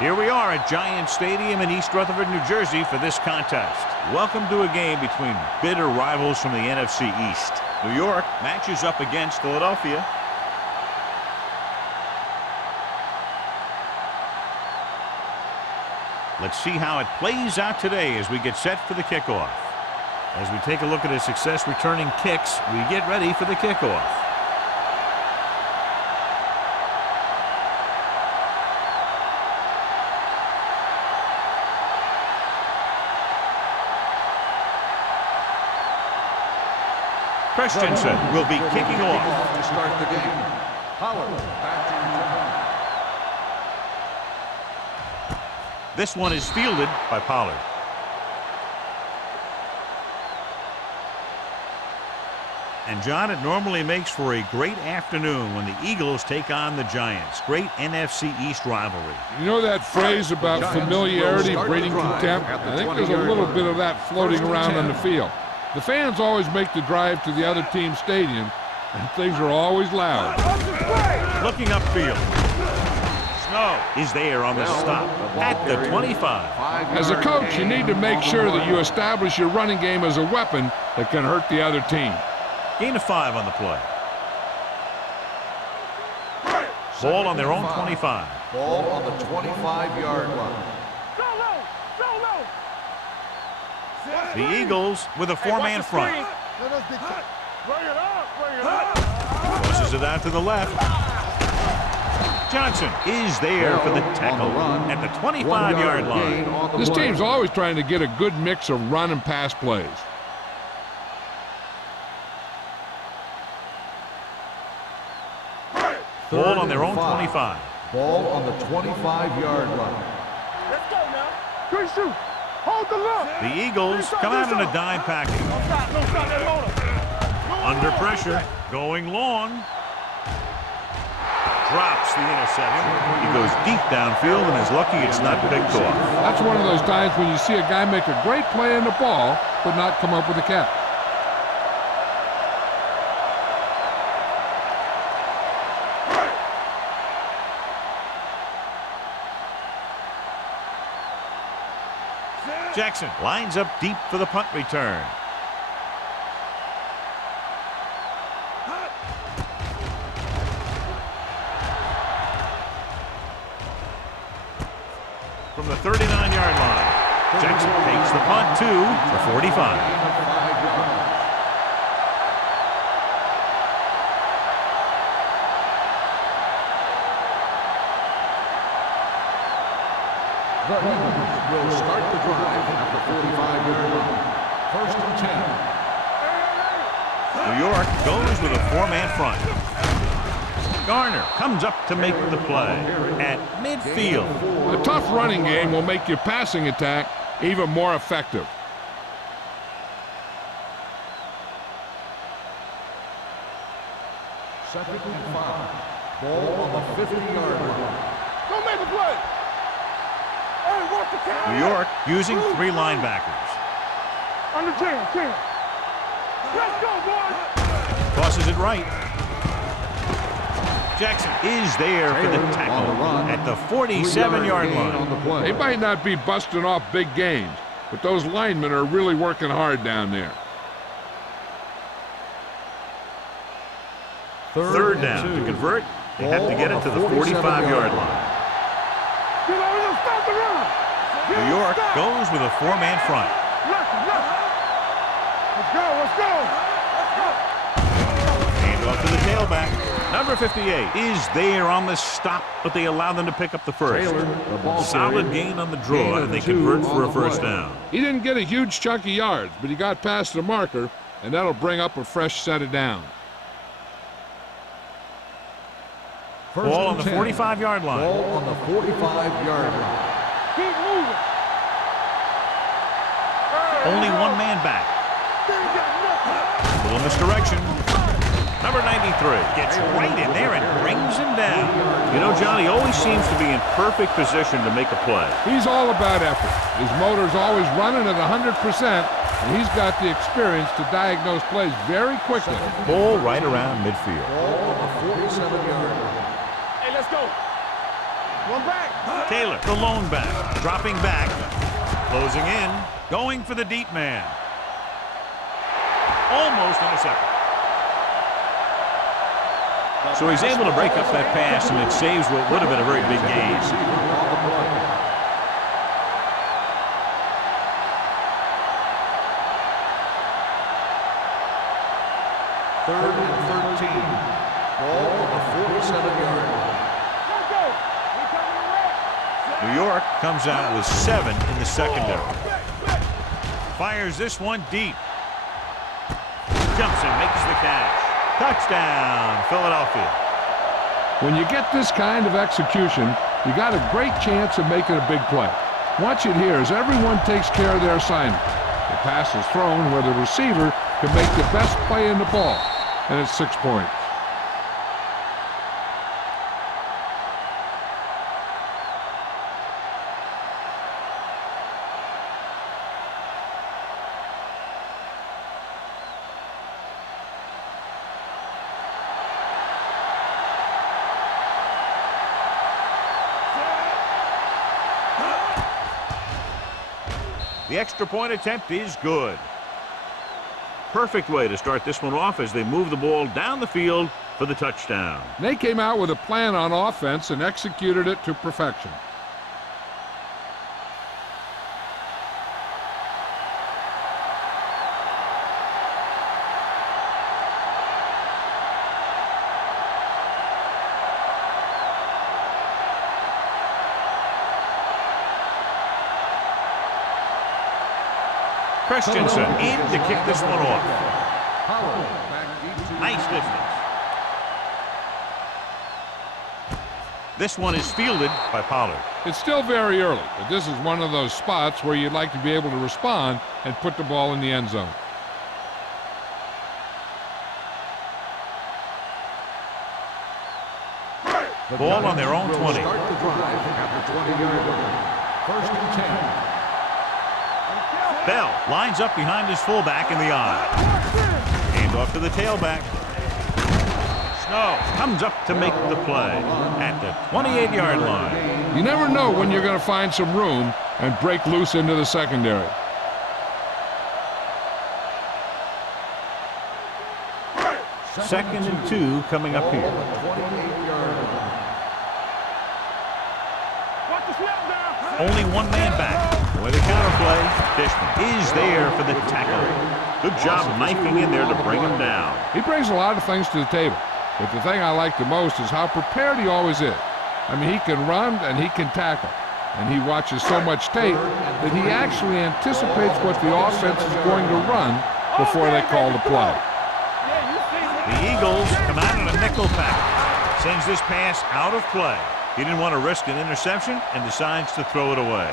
Here we are at Giant Stadium in East Rutherford, New Jersey for this contest. Welcome to a game between bitter rivals from the NFC East. New York matches up against Philadelphia. Let's see how it plays out today as we get set for the kickoff. As we take a look at his success returning kicks, we get ready for the kickoff. Christensen will be kicking off to start the game. Pollard back to return. This one is fielded by Pollard. And John, it normally makes for a great afternoon when the Eagles take on the Giants. Great NFC East rivalry. You know that phrase about familiarity breeding contempt? I think there's a little bit of that floating around on the field. The fans always make the drive to the other team's stadium, and things are always loud. Looking upfield. Snow is there on the stop at the 25. As a coach, you need to make sure that you establish your running game as a weapon that can hurt the other team. Gain of 5 on the play. Ball on their own 25. Ball on the 25-yard line. The Eagles with a 4-man front. Pushes it out to the left. Johnson is there for the tackle at the 25-yard line. This team's always trying to get a good mix of run and pass plays. Ball on their own 25. Ball on the 25-yard line. Let's go now. Good shoot. Hold the look. The Eagles come out in a dime package. No stop that motor. Under pressure, going long. Drops the interception. He goes deep downfield and is lucky it's not picked off. That's one of those times when you see a guy make a great play on the ball, but not come up with a catch. Jackson lines up deep for the punt return. From the 39-yard line, Jackson takes the punt to the 45. The Eagles will start the drive at the 45-yard line. 1st and 10. New York goes with a 4-man front. Garner comes up to make the play at midfield. A tough running game will make your passing attack even more effective. Second and 5. Ball on the 50-yard line. Don't make the play. Hey, watch the count. New York using 3 linebackers. Under 10. Let's go, boys. Tosses it right. Jackson is there for the tackle at the 47-yard line. They might not be busting off big games, but those linemen are really working hard down there. Third down. To convert, they have to get it to the 45-yard line. New York goes with a 4-man front. Let's go. Hand off to the tailback. Number 58 is there on the stop, but they allow them to pick up the first. Solid gain on the draw, and they convert for a first down. He didn't get a huge chunk of yards, but he got past the marker, and that'll bring up a fresh set of downs. Ball on the 45-yard line. Ball on the 45-yard line. Keep moving. Only 1 man back. Little misdirection. Number 93 gets right in there and brings him down. You know, John, he always seems to be in perfect position to make a play. He's all about effort. His motor's always running at 100%, and he's got the experience to diagnose plays very quickly. Ball right around midfield. Ball on the 47-yard line. Hey, let's go. One back. Taylor, the lone back, dropping back, closing in, going for the deep man. Almost intercepted. So he's able to break up that pass, and it saves what would have been a very big gain. Third and 13. Ball on the 47-yard line. New York comes out with 7 in the secondary. Fires this one deep. Jumps and makes the catch. Touchdown, Philadelphia. When you get this kind of execution, you got a great chance of making a big play. Watch it here as everyone takes care of their assignment. The pass is thrown where the receiver can make the best play in the ball, and it's 6 points. The extra point attempt is good. Perfect way to start this one off as they move the ball down the field for the touchdown. They came out with a plan on offense and executed it to perfection. Christensen in to kick this one off. Nice distance. This one is fielded by Pollard. It's still very early, but this is one of those spots where you'd like to be able to respond and put the ball in the end zone. Ball on their own 20. Start the drive at the 20-yard line. First and 10. Bell lines up behind his fullback in the eye. Hand off to the tailback. Snow comes up to make the play at the 28-yard line. You never know when you're going to find some room and break loose into the secondary. Second and 2 coming up here. Only one man back. With a counterplay, Fishman is there for the tackle. Good job knifing in there to bring him down. He brings a lot of things to the table, but the thing I like the most is how prepared he always is. I mean, he can run and he can tackle, and he watches so much tape that he actually anticipates what the offense is going to run before they call the play. The Eagles come out in a nickel package. Sends this pass out of play. He didn't want to risk an interception and decides to throw it away.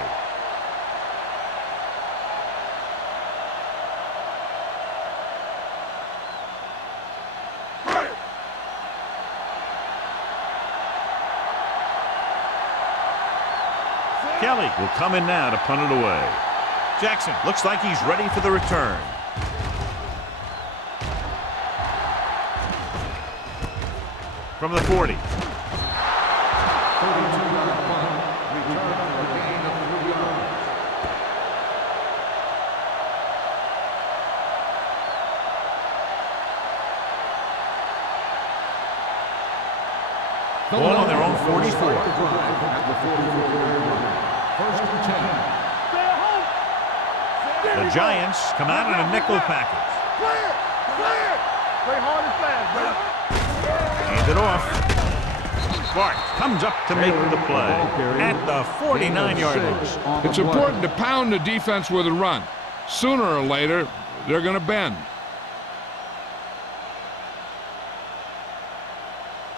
Kelly will come in now to punt it away. Jackson looks like he's ready for the return. From the 40. 32-yard punt. Return for a gain of 3 yards. Ball on their own 44. Start the drive at the 44-yard line. First and 10. The Giants come out in a nickel package. Clear! Clear! Play hard and fast, baby. Hand it off. Bart comes up to make the play at the 49-yard line. It's important to pound the defense with a run. Sooner or later, they're going to bend.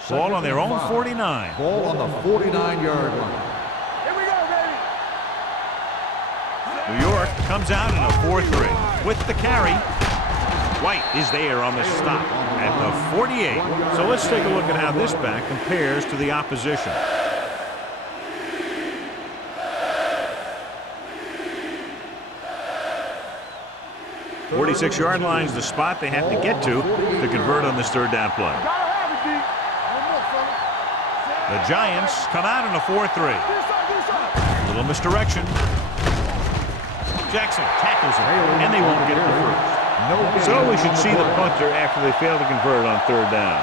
Ball on their own 49. Ball on the 49-yard line. Here we go, baby. New York comes out in a 4-3 with the carry. White is there on the stop at the 48. So let's take a look at how this back compares to the opposition. 46-yard line is the spot they have to get to convert on this third down play. Gotta have it, D. One more, fella. The Giants come out in a 4-3. A little misdirection. Jackson tackles it, and they won't get the first. So we should see the punter after they fail to convert on third down.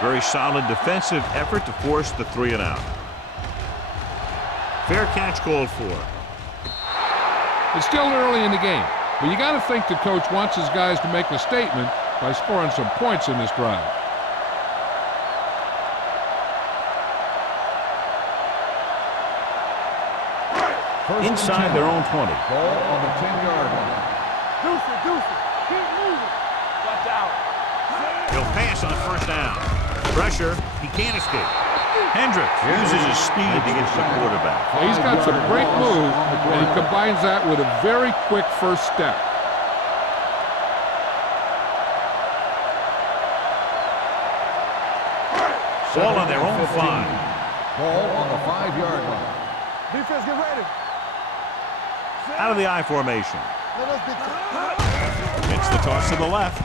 Very solid defensive effort to force the 3-and-out. Fair catch called for. It's still early in the game, but you got to think the coach wants his guys to make a statement by scoring some points in this drive. Inside their own 20. Ball on the 10-yard line. Deuce it. Keep moving. Watch out. He'll pass on first down. Pressure. He can't escape. Hendricks uses his speed to get to the quarterback. Well, he's got some great move, and he combines that with a very quick first step. Ball on their own 5. Ball on the 5-yard line. Defense, get ready. Out of the I formation. Let us be. It's the toss to the left.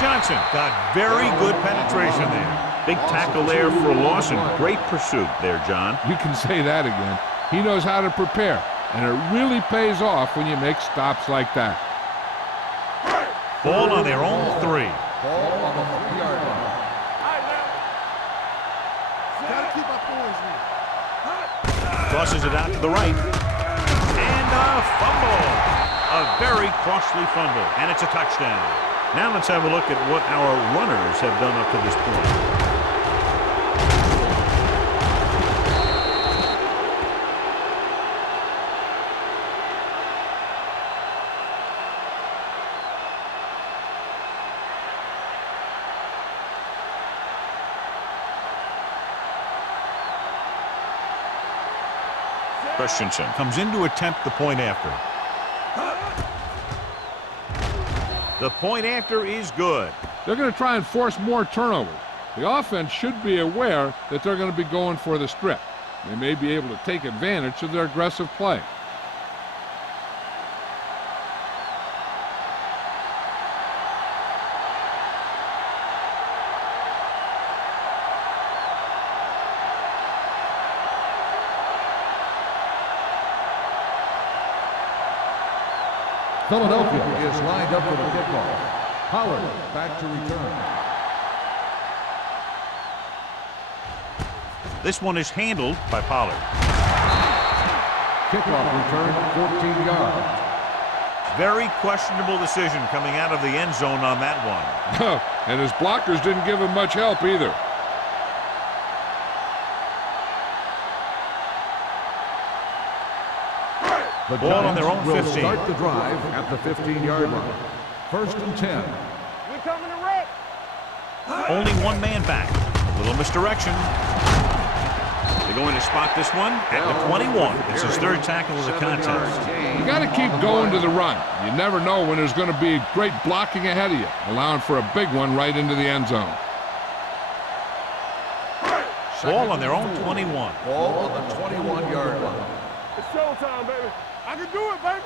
Johnson got very good penetration there. Big tackle there for a loss and great pursuit there, John. You can say that again. He knows how to prepare, and it really pays off when you make stops like that. Ball on their own 3. Ball on the 3-yard line. Gotta keep our poise here. Tosses it out to the right. And a fumble. A very costly fumble. And it's a touchdown. Now let's have a look at what our runners have done up to this point. Christensen comes in to attempt the point after. The point after is good. They're going to try and force more turnovers. The offense should be aware that they're going to be going for the strip. They may be able to take advantage of their aggressive play. Philadelphia is lined up for the kickoff. Pollard back to return. This one is handled by Pollard. Kickoff return, 14 yards. Very questionable decision coming out of the end zone on that one. And his blockers didn't give him much help either. The Ball on their own will 15. Start the drive at the 15-yard line. 1st and 10. We coming to wreck. Only one man back. A little misdirection. They're going to spot this one at the 21. It's his 3rd tackle of the contest. You got to keep going to the run. You never know when there's going to be great blocking ahead of you, allowing for a big one right into the end zone. Ball on their own 21. Ball on the 21-yard line. It's showtime, baby. I can do it, baby.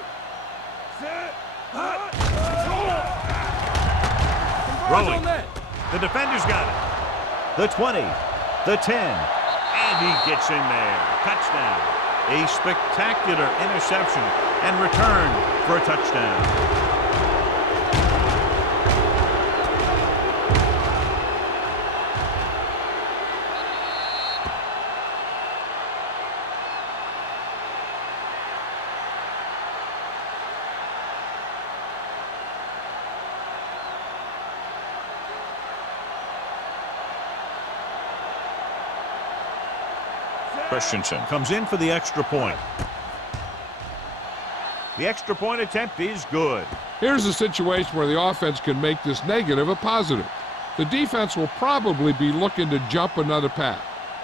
Set. Rolling. The defender's got it. The 20. The 10. And he gets in there. Touchdown. A spectacular interception and return for a touchdown. Christensen comes in for the extra point. The extra point attempt is good. Here's a situation where the offense can make this negative a positive. The defense will probably be looking to jump another pass,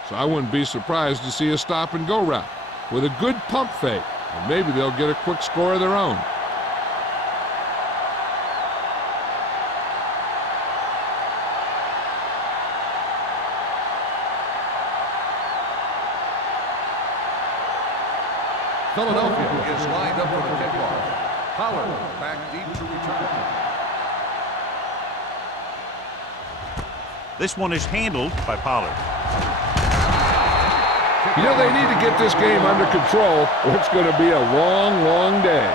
so I wouldn't be surprised to see a stop-and-go route with a good pump fake, and maybe they'll get a quick score of their own. Philadelphia is lined up for the kickoff. Pollard back deep to return. This one is handled by Pollard. You know, they need to get this game under control, or it's going to be a long, long day.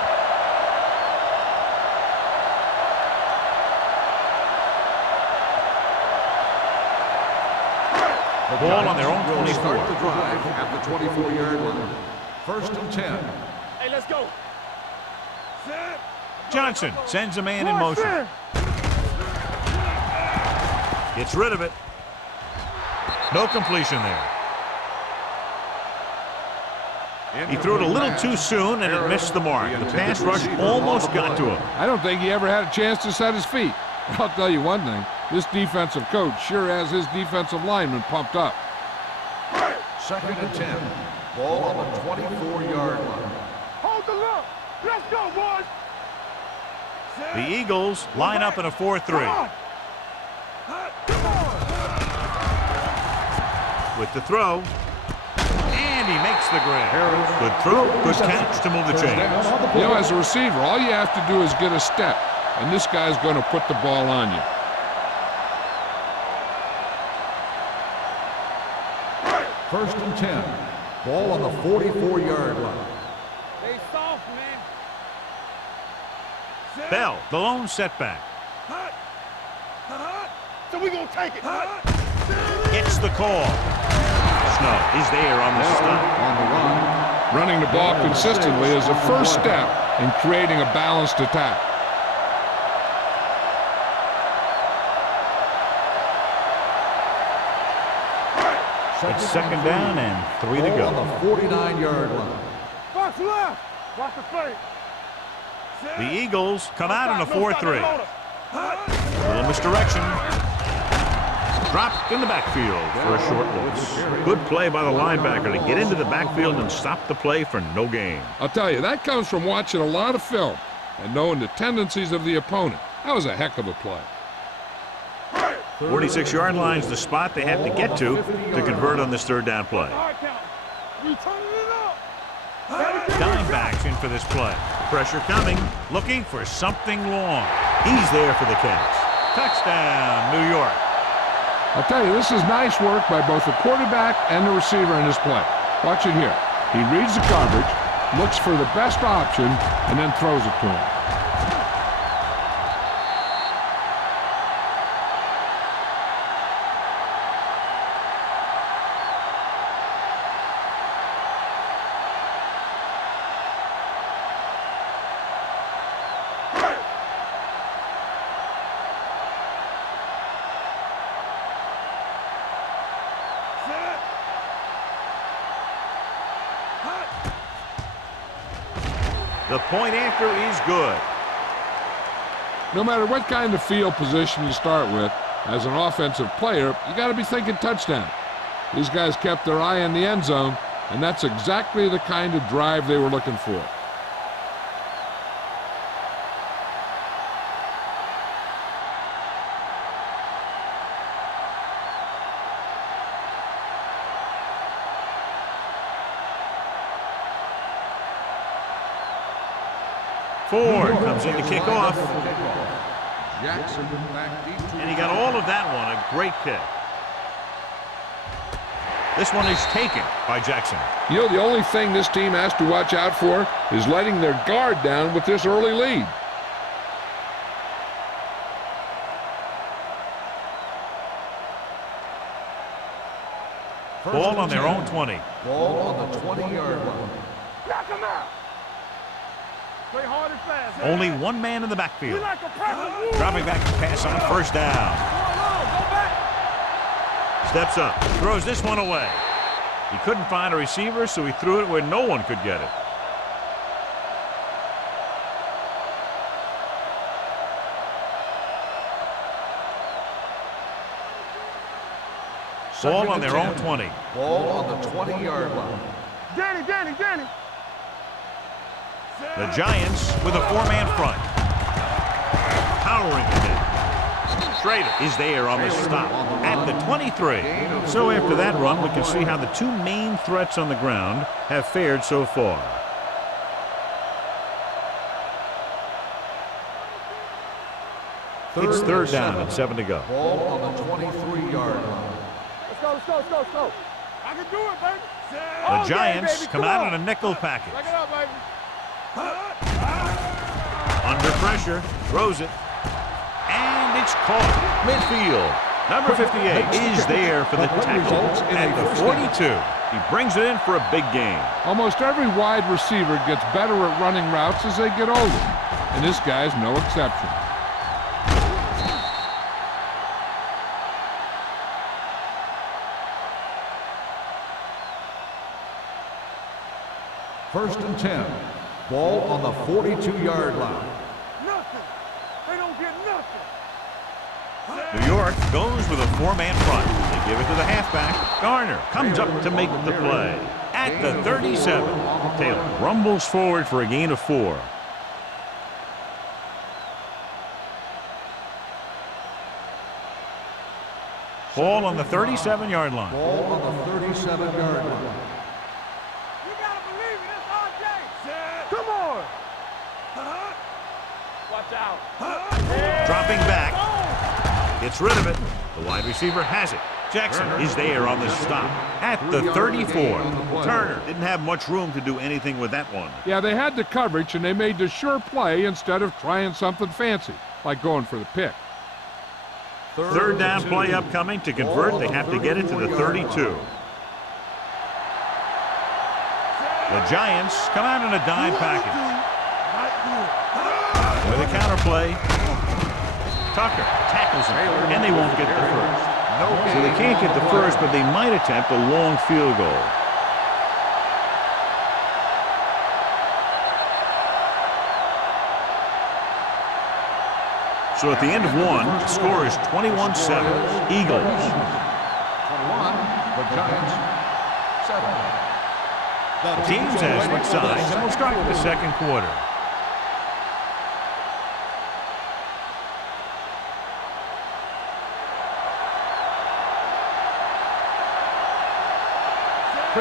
The ball on their own 24. Start the drive at the 24-yard line. 1st and 10. Hey, let's go. Johnson sends a man in motion. Gets rid of it. No completion there. He threw it a little too soon, and it missed the mark. The pass rush almost got to him. I don't think he ever had a chance to set his feet. I'll tell you one thing. This defensive coach sure has his defensive lineman pumped up. 2nd and 10. Ball on the 24-yard line. Hold the look. Let's go, boys. The Eagles line up in a 4-3. With the throw. And he makes the grab. Good throw, good catch to move the chains. You know, as a receiver, all you have to do is get a step, and this guy's going to put the ball on you. 1st and 10. Ball on the 44-yard line. Stay soft, man. Bell, the lone setback. So we gonna take it. Gets the call. Snow is there on the stop. On the run. Running the ball consistently is the first step in creating a balanced attack. It's 2nd down and 3 to go. On the 49-yard line. Box left. Watch the fake. The Eagles come out in a 4-3. A little misdirection. Dropped in the backfield for a short loss. Good play by the linebacker to get into the backfield and stop the play for no gain. I'll tell you, that comes from watching a lot of film and knowing the tendencies of the opponent. That was a heck of a play. 46-yard line's the spot they have to get to convert on this 3rd down play. We turning it up. Dimebacks in for this play. Pressure coming, looking for something long. He's there for the catch. Touchdown, New York. I'll tell you, this is nice work by both the quarterback and the receiver in this play. Watch it here. He reads the coverage, looks for the best option, and then throws it to him. The point after is good. No matter what kind of field position you start with, as an offensive player, you got to be thinking touchdown. These guys kept their eye on the end zone, and that's exactly the kind of drive they were looking for. Ford comes in to kick off. Jackson back deep to And he got all of that one. A great kick. This one is taken by Jackson. You know, the only thing this team has to watch out for is letting their guard down with this early lead. Ball on their own 20. Ball on the 20-yard line. Knock him out. Play hard and fast. Only one man in the We backfield. like a pressure. Dropping back to pass on 1st down. Go back. Steps up. Throws this one away. He couldn't find a receiver, so he threw it where no one could get it. Ball on their own 20. Ball on the 20-yard line. Danny. The Giants with a 4-man front. Powering ahead. Schrader is there on the stop at the 23. So after that run, we can see how the two main threats on the ground have fared so far. It's third down and 7 to go. Ball on the 23-yard line. Let's go, let's go, let's go, let's go. I can do it, baby. The Giants come out in a nickel package. Back it up, baby. Under pressure, throws it, and it's caught. Midfield. Number 58 is there for the tackle at the 42. He brings it in for a big gain. Almost every wide receiver gets better at running routes as they get older, and this guy's no exception. First and 10. Ball on the 42-yard line. Nothing. They don't get nothing. New York goes with a four-man front. They give it to the halfback. Garner comes up to make the play. At the 37, Taylor rumbles forward for a gain of 4. Ball on the 37-yard line. Ball on the 37-yard line. You gotta believe it. It's RJ. Come on. Watch out. Dropping back. Gets rid of it. The wide receiver has it. Jackson is there on the stop at the 34. Turner didn't have much room to do anything with that one. Yeah, they had the coverage, and they made the sure play instead of trying something fancy, like going for the pick. Third down play upcoming. To convert, they have to get it to the 32. The Giants come out in a dime package. With a counter play, Tucker tackles him, and they won't get the first. So they can't get the first, but they might attempt a long field goal. So at the end of one, the score is 21-7. Eagles. 21, the Giants, 7. The teams have switched sides, and we'll start the second quarter.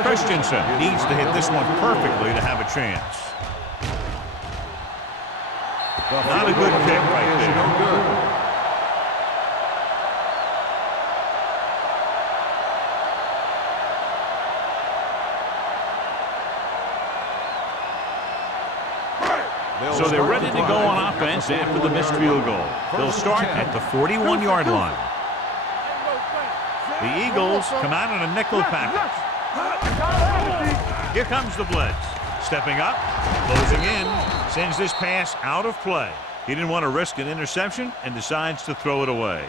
Christensen needs to hit this one perfectly to have a chance. Not a good kick right there. So they're ready to go on offense after the missed field goal. They'll start at the 41-yard line. The Eagles come out in a nickel package. Here comes the blitz. Stepping up, closing in, sends this pass out of play. He didn't want to risk an interception and decides to throw it away.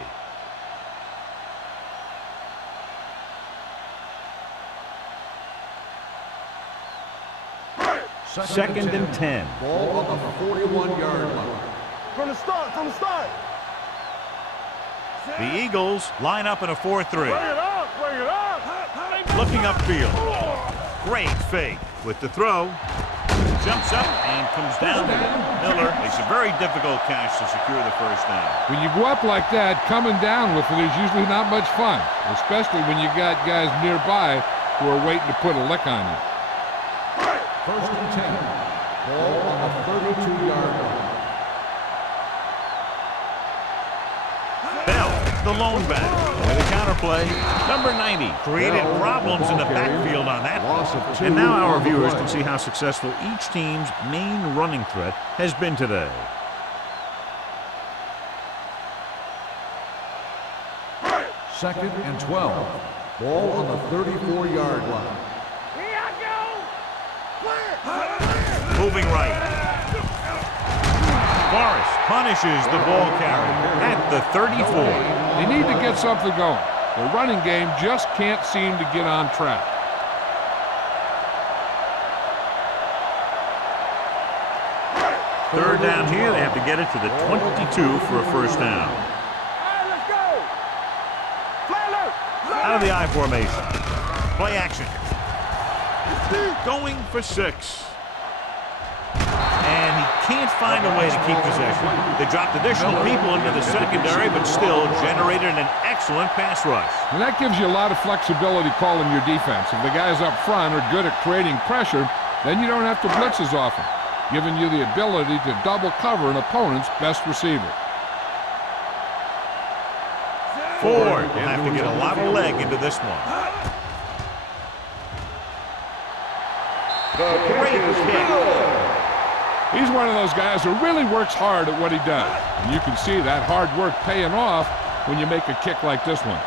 Second and 10. Ball on the 41-yard line. From the start, from the start. The Eagles line up in a 4-3. Bring it up, bring it up. Looking upfield. Great fake with the throw. Jumps up and comes down. Miller makes a very difficult catch to secure the first down. When you go up like that, coming down with it is usually not much fun, especially when you got guys nearby who are waiting to put a lick on you. First and 10. Ball on the 32-yard line. Bell, the lone back, with a counterplay. Number 90 created problems in the backfield on that one. And now our viewers can see how successful each team's main running threat has been today. Second and 12. Ball on the 34-yard line. Here I go. Moving right. Forrest punishes the ball carrier at the 34. They need to get something going. Their running game just can't seem to get on track. Third down here, they have to get it to the 22 for a first down. All right, let's go. Fly low. Out of the I formation. Play action. Going for 6. And he can't find a way to keep possession. They dropped additional people into the secondary, but still generated an excellent pass rush. And that gives you a lot of flexibility calling your defense. If the guys up front are good at creating pressure, then you don't have to blitz as often, giving you the ability to double cover an opponent's best receiver. Ford will have to get a lot of leg into this one. Great kick. He's one of those guys who really works hard at what he does. And you can see that hard work paying off when you make a kick like this one.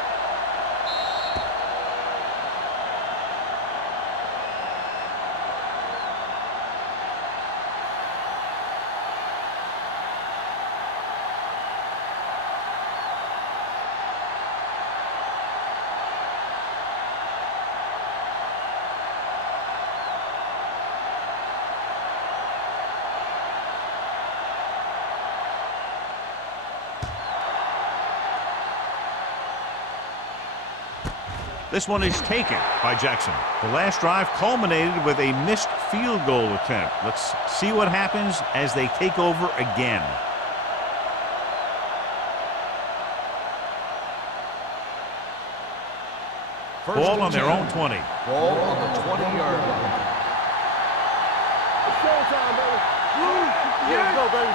This one is taken by Jackson. The last drive culminated with a missed field goal attempt. Let's see what happens as they take over again. Ball on their own 20. Ball on the 20-yard line. It's showtime, baby. Let's go, baby.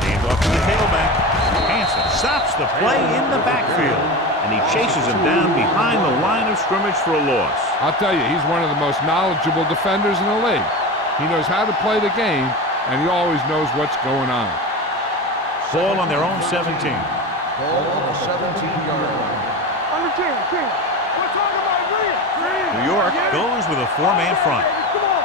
Hand off to the tailback. Hansen stops the play in the backfield, and he chases him down behind the line of scrimmage for a loss. I'll tell you, he's one of the most knowledgeable defenders in the league. He knows how to play the game, and he always knows what's going on. Ball on their own 17. Ball on the 17-yard line. Under 10. We're talking about green. New York goes with a four-man front. Come on.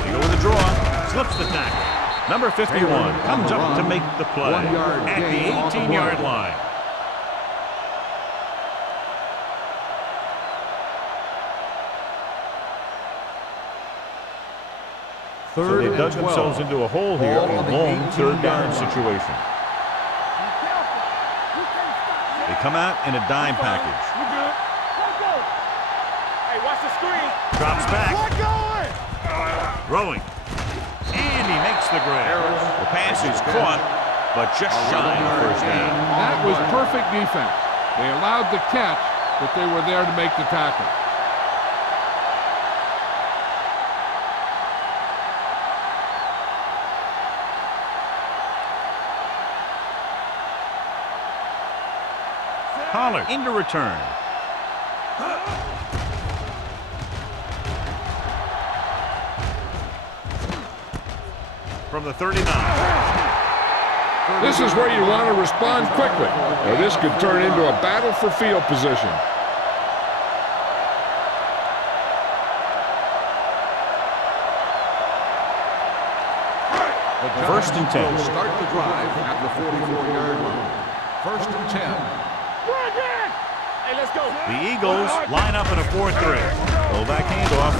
They go with a draw. Slips the tackle. Number 51 comes up to make the play at the 18-yard line. So they dug themselves into a hole here, a long third down situation. They come out in a dime package. You good? Let's go. Hey, watch the screen. Drops back. We're going. Throwing. And he makes the grab. The pass is caught, but just shy of first down. That was perfect defense. They allowed the catch, but they were there to make the tackle. Pollard into return. From the 39. This is where you want to respond quickly, or this could turn into a battle for field position. First and 10. Start the drive at the 44-yard line. First and 10. Hey, let's go. The Eagles line up in a 4-3. Fullback handoff.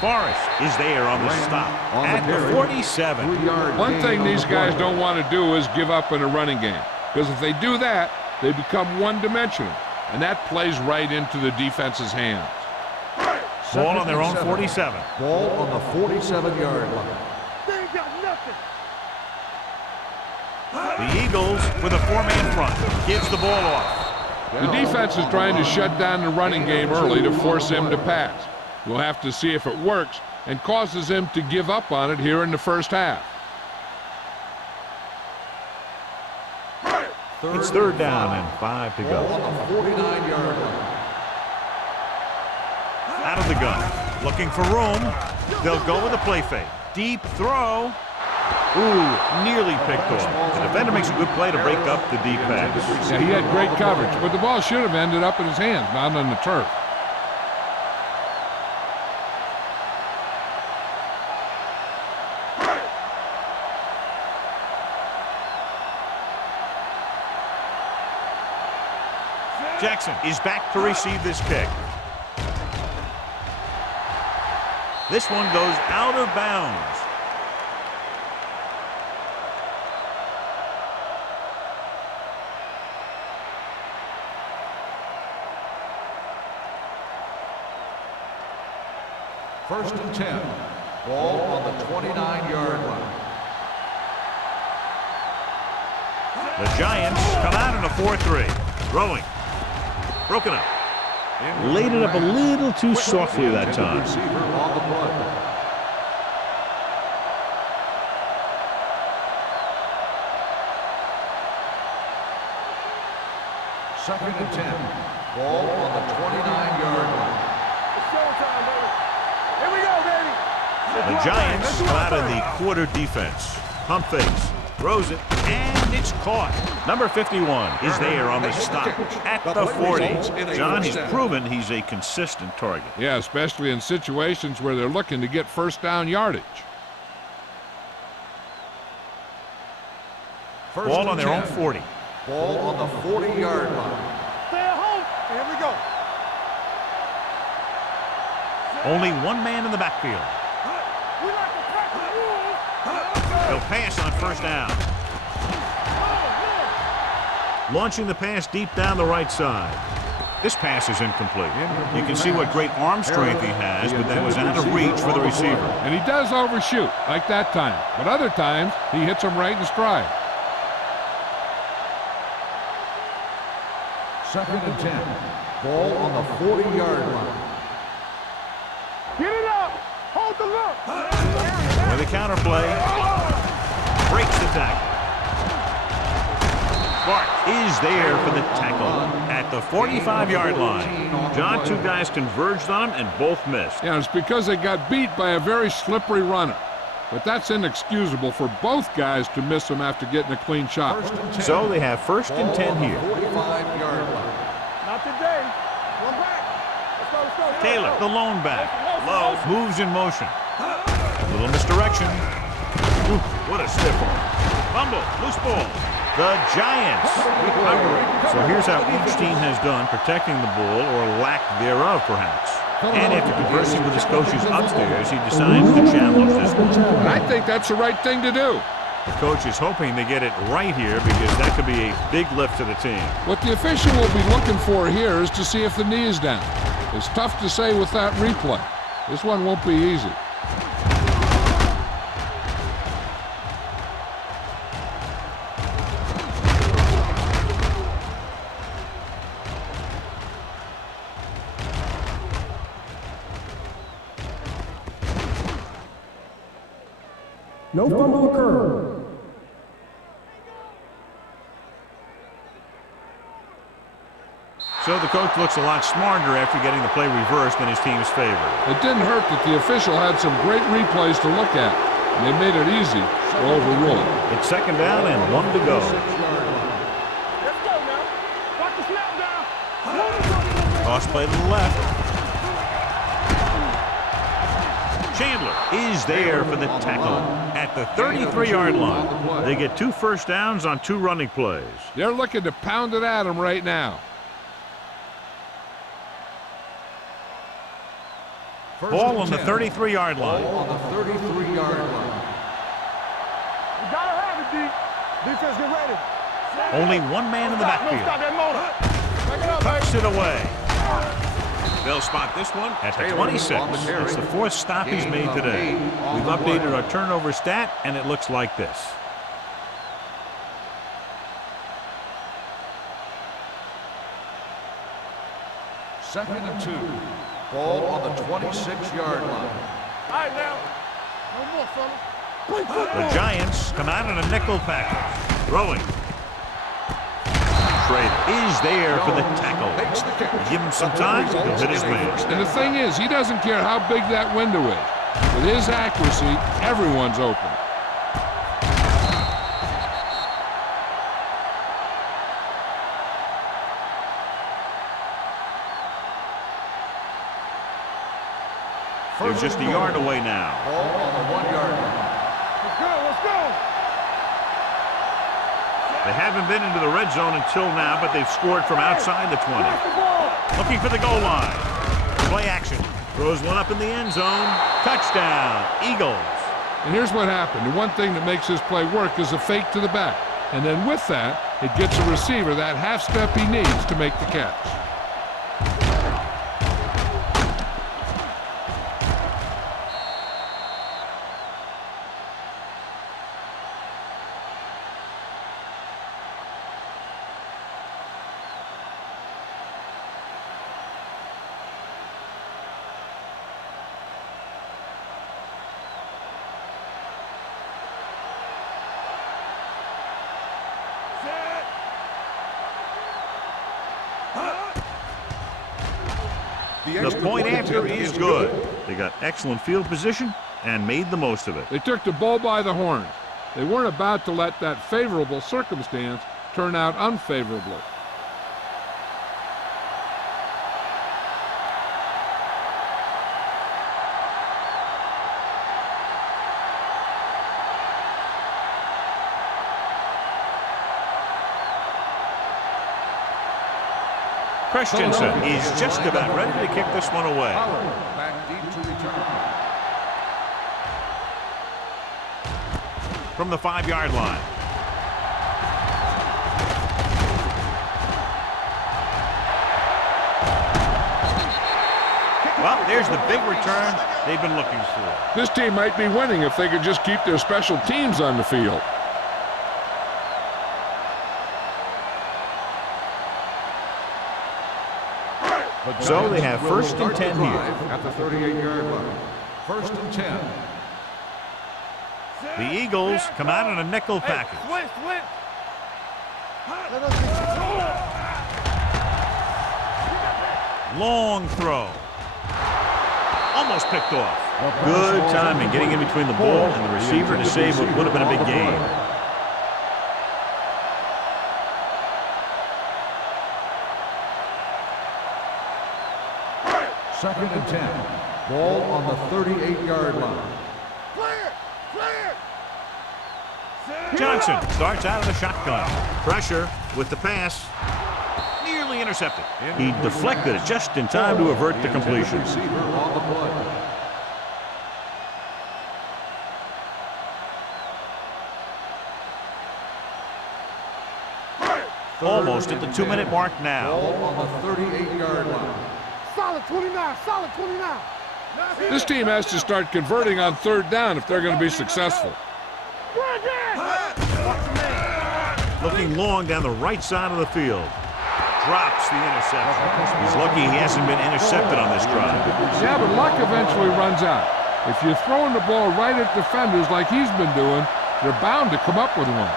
Forrest is there on the stop at the 47. One thing these guys don't want to do is give up in a running game, because if they do that, they become one-dimensional, and that plays right into the defense's hands. Ball on their own 47. Ball on the 47-yard line. They ain't got nothing. The Eagles with a four-man front. Gives the ball off. The defense is trying to shut down the running game early to force him to pass. We'll have to see if it works and causes him to give up on it here in the first half. It's third down and 5 to go. On the 49-yard line. Out of the gun. Looking for room. They'll go with a play fake. Deep throw. Ooh, nearly picked off. The defender makes a good play to break up the deep pass. Yeah, he had great coverage, but the ball should have ended up in his hands, not on the turf. Jackson is back to receive this kick. This one goes out of bounds. First and 10. Ball on the 29-yard line. The Giants come out in a 4-3. Throwing. Broken up. Laid it up a little too softly that time. Second and 10. Ball on the 29-yard line. It's showtime, baby. Here we go, baby. The Giants come out in the quarter defense. Pump fakes, throws it, and it's caught. Number 51 is there on the stop at the 40. John, he's proven he's a consistent target. Yeah, especially in situations where they're looking to get first down yardage. Ball on their own 40. Ball on the 40-yard line. Stay at home. Here we go. Only one man in the backfield. We like to practice rules. They'll pass on first down. Launching the pass deep down the right side. This pass is incomplete. You can see what great arm strength he has, but that was out of reach for the receiver. And he does overshoot, like that time. But other times, he hits him right in stride. Second and 10. Ball on the 40-yard line. Get it up. Hold the look. With a counterplay, breaks the tackle. Clark is there for the tackle at the 45-yard line. John, two guys converged on him and both missed. Yeah, it's because they got beat by a very slippery runner. But that's inexcusable for both guys to miss him after getting a clean shot. So they have first and 10 here. 45-yard line. Not today. One back. Let's go. Taylor, the lone back. Low, moves in motion. A little misdirection. Ooh, what a stiff arm. Fumble, loose ball. The Giants recover. So here's how each team has done protecting the ball, or lack thereof, perhaps. And after conversing with his coaches upstairs, he decides to challenge this one. And I think that's the right thing to do. The coach is hoping to get it right here because that could be a big lift to the team. What the official will be looking for here is to see if the knee is down. It's tough to say with that replay. This one won't be easy. No fumble occurred. So the coach looks a lot smarter after getting the play reversed in his team's favor. It didn't hurt that the official had some great replays to look at, and they made it easy to overrule it. It's second down and 1 to go. Let's go now. Watch the snap down. Toss play to the left. Chandler is there for the tackle at the 33-yard line. They get 2 first downs on 2 running plays. They're looking to pound it at him right now. Ball on the 33-yard line. Ball on the 33-yard line. You gotta have it, D. Defense, get ready. Only one man in the Stop backfield. that motor. Back it up, Tucks baby. it away. They'll spot this one at the 26. It's the 4th stop he's made today. We've updated our turnover stat, and it looks like this. Second and 2. Ball on the 26-yard line. All right, now. No more, fella. The Giants come out in a nickel package. Throwing. Trade is there for the tackle. Makes the catch. Give him some time, he'll hit his man. And the thing is, he doesn't care how big that window is. With his accuracy, everyone's open. They're just a yard away now. Ball on the 1-yard line. Let's go. They haven't been into the red zone until now, but they've scored from outside the 20. Pass the ball. Looking for the goal line. Play action. Throws one up in the end zone. Touchdown, Eagles. And here's what happened. The one thing that makes this play work is a fake to the back. And then with that, it gets a receiver that half step he needs to make the catch. The point after is good. They got excellent field position and made the most of it. They took the bull by the horns. They weren't about to let that favorable circumstance turn out unfavorably. Christensen is just about ready to kick this one away. Back deep to return. From the 5-yard line. Well, there's the big return they've been looking for. This team might be winning if they could just keep their special teams on the field. So they have 1st and 10 here. At the 38-yard line. 1st and 10. The Eagles come out in a nickel package. Long throw. Almost picked off. Good timing getting in between the ball and the receiver to save what would have been a big gain. Second and 10. Ball on the 38-yard line. Johnson starts out of the shotgun. Pressure with the pass. Nearly intercepted. He deflected it just in time to avert the completion. Receiver on the play. Almost at the 2-minute mark now. Ball on the 38-yard line. Solid 29, solid 29. This team has to start converting on 3rd down if they're going to be successful. Looking long down the right side of the field. Drops the interception. He's lucky he hasn't been intercepted on this drive. Yeah, but luck eventually runs out. If you're throwing the ball right at defenders like he's been doing, they're bound to come up with one.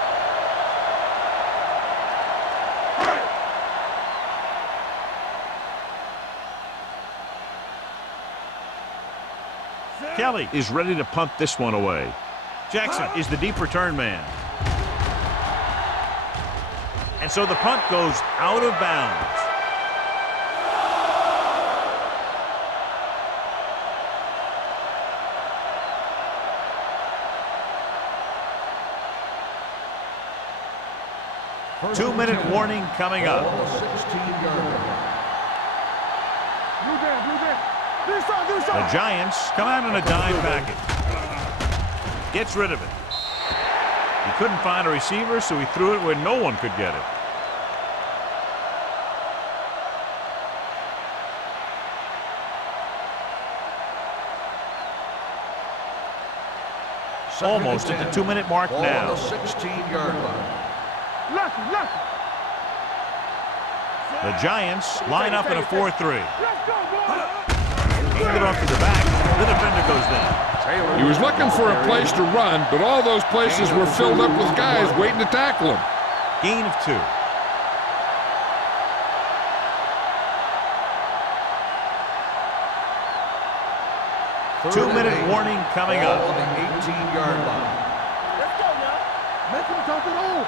Kelly is ready to punt this one away. Jackson is the deep return man. And so the punt goes out of bounds. Two-minute warning coming up. Ball on the 16-yard line. The Giants come out in a dime package. Gets rid of it. He couldn't find a receiver, so he threw it where no one could get it. Almost at the 2-minute mark Ball now. on the 16-yard line. The Giants line up in a 4-3. Hand it off to the back. The defender goes down. He was looking for a place to run, but all those places were filled up with guys waiting to tackle him. Gain of 2. Two-minute warning coming Ball up. on the 18-yard line. Let's go now. Make him dump it on.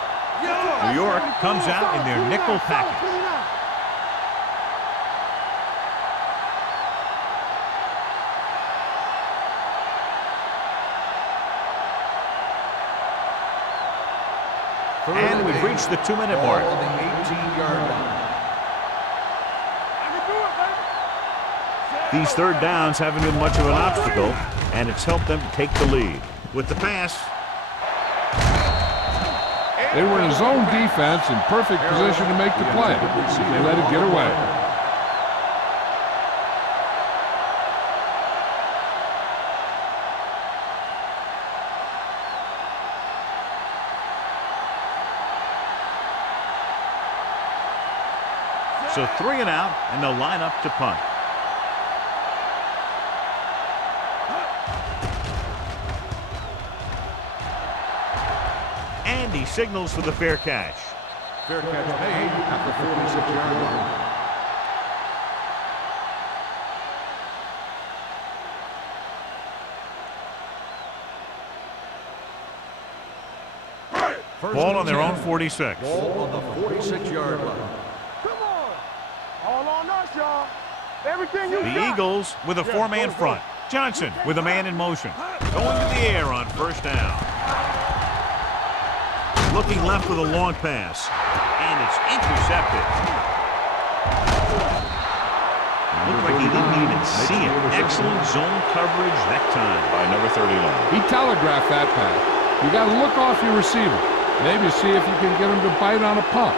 New York comes out in their nickel package. And we've reached the 2-minute Ball mark. on the 18-yard line. These 3rd downs haven't been much of an obstacle, and it's helped them take the lead. With the pass, They were in zone defense in perfect position to make the play. They let it get away. so 3 and out, and they'll line up to punt. And he signals for the fair catch. Fair catch made at the 46-yard line. Ball on their own 46. Ball on the 46-yard line. Come on. All on us, y'all. Everything you The got. Eagles with a four-man front. Johnson with a man in motion. Going to the air on first down. Looking left with a long pass. And it's intercepted. Looked like he didn't even see it. Excellent zone coverage that time by number 39. He telegraphed that pass. You got to look off your receiver. Maybe see if you can get him to bite on a pump.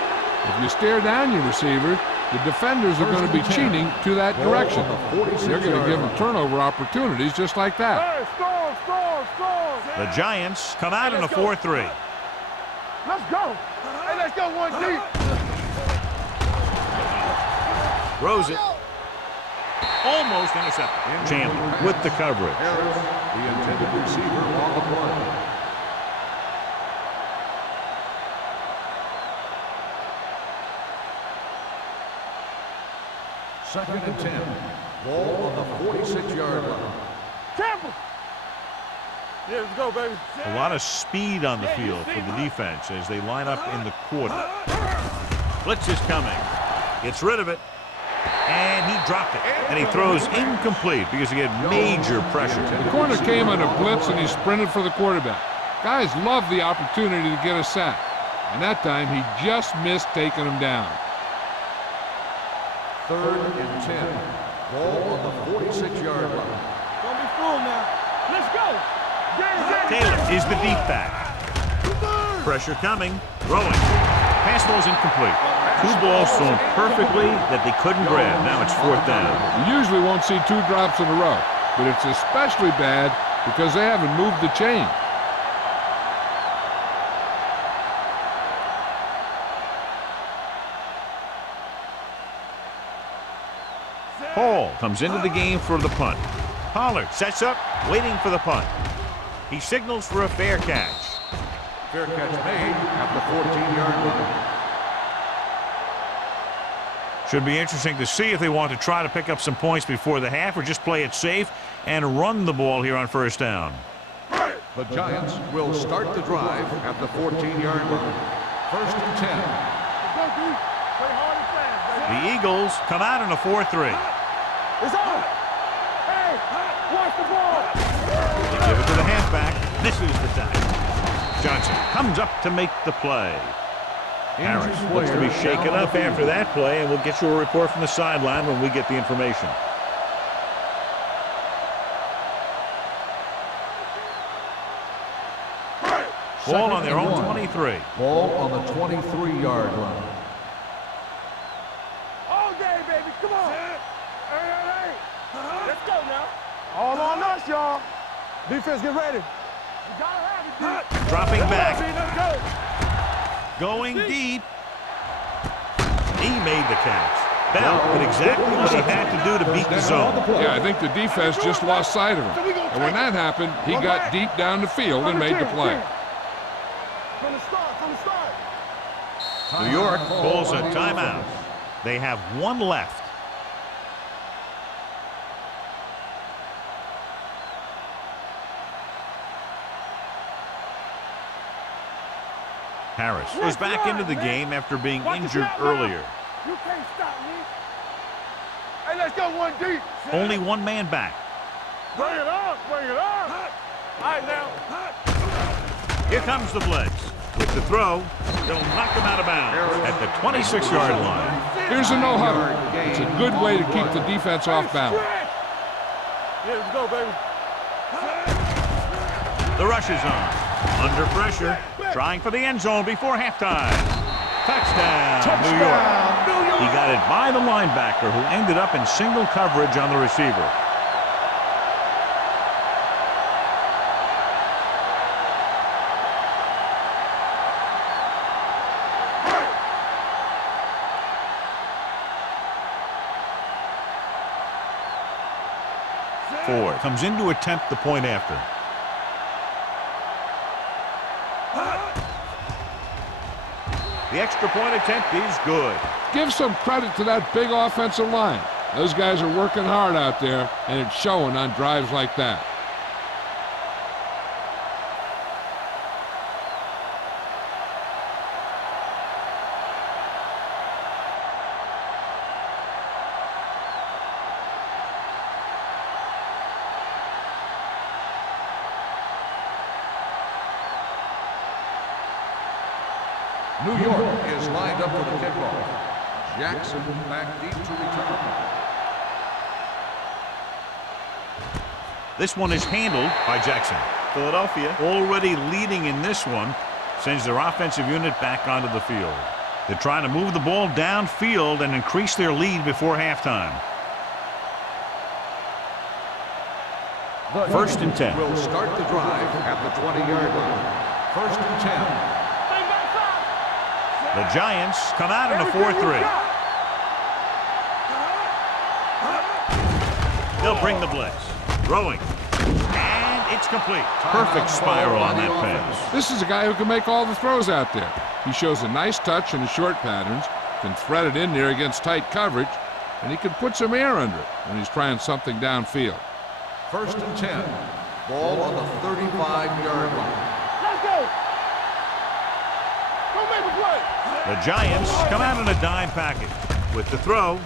If you stare down your receiver, the defenders are going to be cheating to that direction. They're going to give them turnover opportunities just like that. Hey, score. The Giants come out in a 4-3. Let's go. Hey, let's go one deep. Throws it. Almost intercepted. Chandler with the coverage. Harris, the intended receiver on the play. Second and 10. Ball on the 46-yard line. Tampa. Yeah, let's go, baby. A lot of speed on the field for the defense as they line up in the quarter. Blitz is coming. Gets rid of it. And he dropped it. And he throws incomplete because he had major pressure. The corner came on a blitz and he sprinted for the quarterback. Guys love the opportunity to get a sack. And that time he just missed taking him down. Third and 10. Ball on the 46-yard line. Don't be fooled now. Let's go. Taylor is the deep back. Pressure coming. Throwing. Pass ball's incomplete. Two balls thrown perfectly that they couldn't grab. Now it's fourth down. You usually won't see two drops in a row, but it's especially bad because they haven't moved the chain. Hall comes into the game for the punt. Pollard sets up, waiting for the punt. He signals for a fair catch. Fair catch made at the 14-yard line. Should be interesting to see if they want to try to pick up some points before the half or just play it safe and run the ball here on first down. The Giants will start the drive at the 14-yard line. First and 10. Go deep. Play hard and fast, baby. The Eagles come out in a 4-3. It's on. Hey, watch the ball. They give it to the halfback. Misses the tackle. Johnson comes up to make the play. Harris looks to be shaken up after that play, and we'll get you a report from the sideline when we get the information. Ball on their own 23. Ball on the 23-yard line. All day, baby. Come on. Hey. Let's go now. All on us, y'all. Defense, get ready. You gotta have it, dude. Dropping back. Let's go. Going deep. He made the catch. Bell did exactly what he had to do to beat the zone. Yeah, I think the defense just lost sight of him. And when that happened, he got deep down the field and made the play. From the start. New York calls a timeout. They have one left. Harris was back into the game after being injured earlier. You can't stop me. Hey, let's go one deep. Only one man back. Bring it on. All right, now. Here comes the blitz. With the throw, they'll knock him out of bounds at the 26-yard line. Here's a no-huddle. It's a good way to keep the defense off balance. Yeah, let's go, baby. The rush is on. Under pressure. Trying for the end zone before halftime. Touchdown, New York. He got it by the linebacker who ended up in single coverage on the receiver. Ford comes in to attempt the point after. The extra point attempt is good. Give some credit to that big offensive line. Those guys are working hard out there, and it's showing on drives like that. New York is lined up for the kickoff. Jackson back deep to return. This one is handled by Jackson. Philadelphia, already leading in this one, sends their offensive unit back onto the field. They're trying to move the ball downfield and increase their lead before halftime. First and 10. Will start the drive at the 20-yard line. First and 10. The Giants come out in a 4-3. They'll bring the blitz. Throwing. And it's complete. Perfect spiral on that pass. This is a guy who can make all the throws out there. He shows a nice touch in the short patterns, can thread it in there against tight coverage, and he can put some air under it when he's trying something downfield. First and 10. Ball on the 35-yard line. Let's go. Go make a play. The Giants come out in a dime package. With the throw,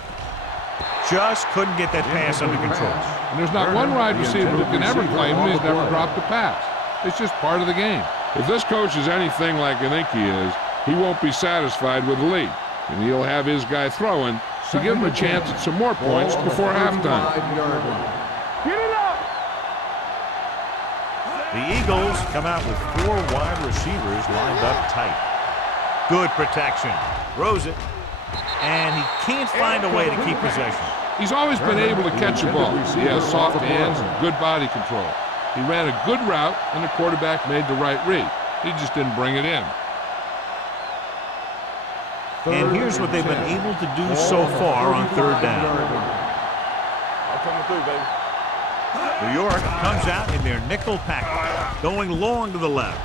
just couldn't get that pass under control. And there's not one wide receiver who can ever claim that he's never dropped a pass. It's just part of the game. If this coach is anything like I think he is, he won't be satisfied with the lead. And he'll have his guy throwing to give him a chance at some more points before halftime. Get it up. The Eagles come out with 4 wide receivers lined up tight. Good protection. Throws it. And he can't find a way to keep possession. He's always been able to catch a ball. He has soft hands and good body control. He ran a good route, and the quarterback made the right read. He just didn't bring it in. And here's what they've been able to do so far on third down. I'm coming through, baby. New York comes out in their nickel package, going long to the left.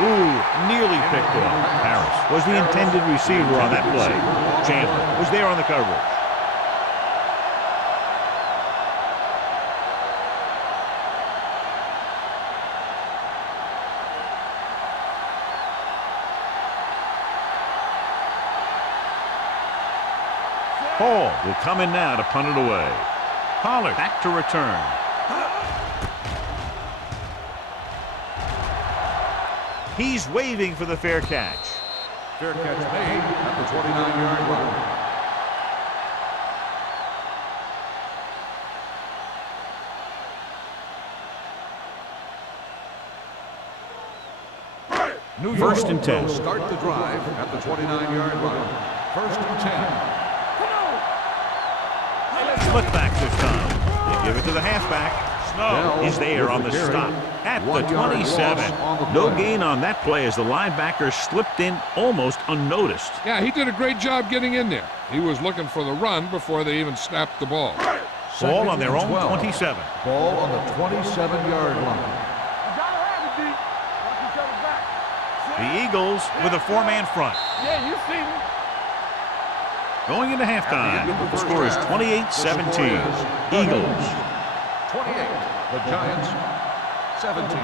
Ooh, nearly picked off. Harris was the intended receiver on that play. Chandler was there on the coverage. Hall will come in now to punt it away. Pollard back to return. He's waving for the fair catch. Fair catch made at the 29-yard line. New York First and 10. will start the drive at the 29-yard line. First and 10. Split back this time. They give it to the halfback. Snow is there on the stop at the 27. No gain on that play as the linebacker slipped in almost unnoticed. Yeah, he did a great job getting in there. He was looking for the run before they even snapped the ball. Ball on their own 27. Ball on the 27-yard line. You gotta have it, D. Watch each other back. The Eagles with a 4-man front. Yeah, you see me. Going into halftime, the score is 28-17. Eagles. 28. The Giants, 17.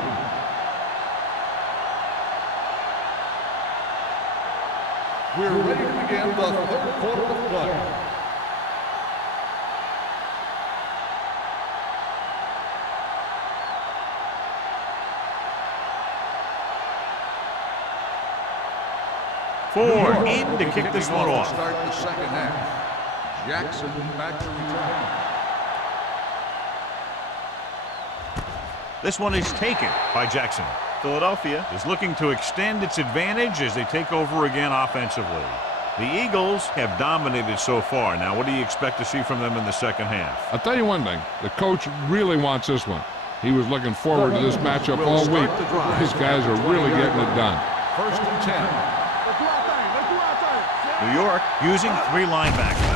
We're ready to begin the third quarter of play. Ford in to kick this one off. Start the second half. Jackson back to return. This one is taken by Jackson. Philadelphia is looking to extend its advantage as they take over again offensively. The Eagles have dominated so far. Now, what do you expect to see from them in the second half? I'll tell you one thing. The coach really wants this one. He was looking forward to this matchup all week. These guys are really getting it done. First and 10. Let's do our thing. Let's do our thing. New York using 3 linebackers.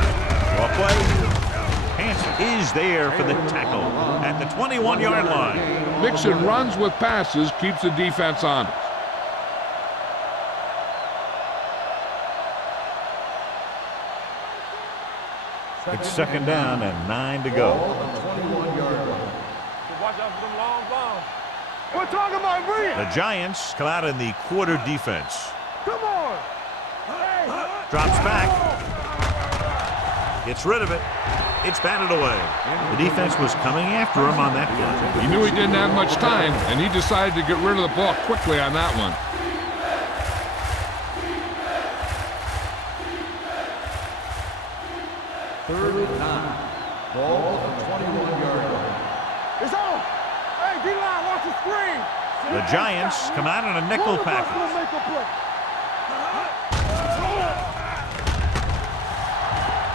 Draw play. Hanson is there for the tackle at the 21-yard line. Mixing runs with passes keeps the defense honest. It's second down and 9 to go. Watch out for them long bombs. We're talking about Reed. The Giants come out in the quarter defense. Come on. Hey. Drops back. Gets rid of it. It's batted away. The defense was coming after him on that play. He knew he didn't have much time, and he decided to get rid of the ball quickly on that one. 3rd and 9. Ball on the 21-yard line. It's on. Hey, D-line, watch the screen. The Giants come out in a nickel package. Make a play.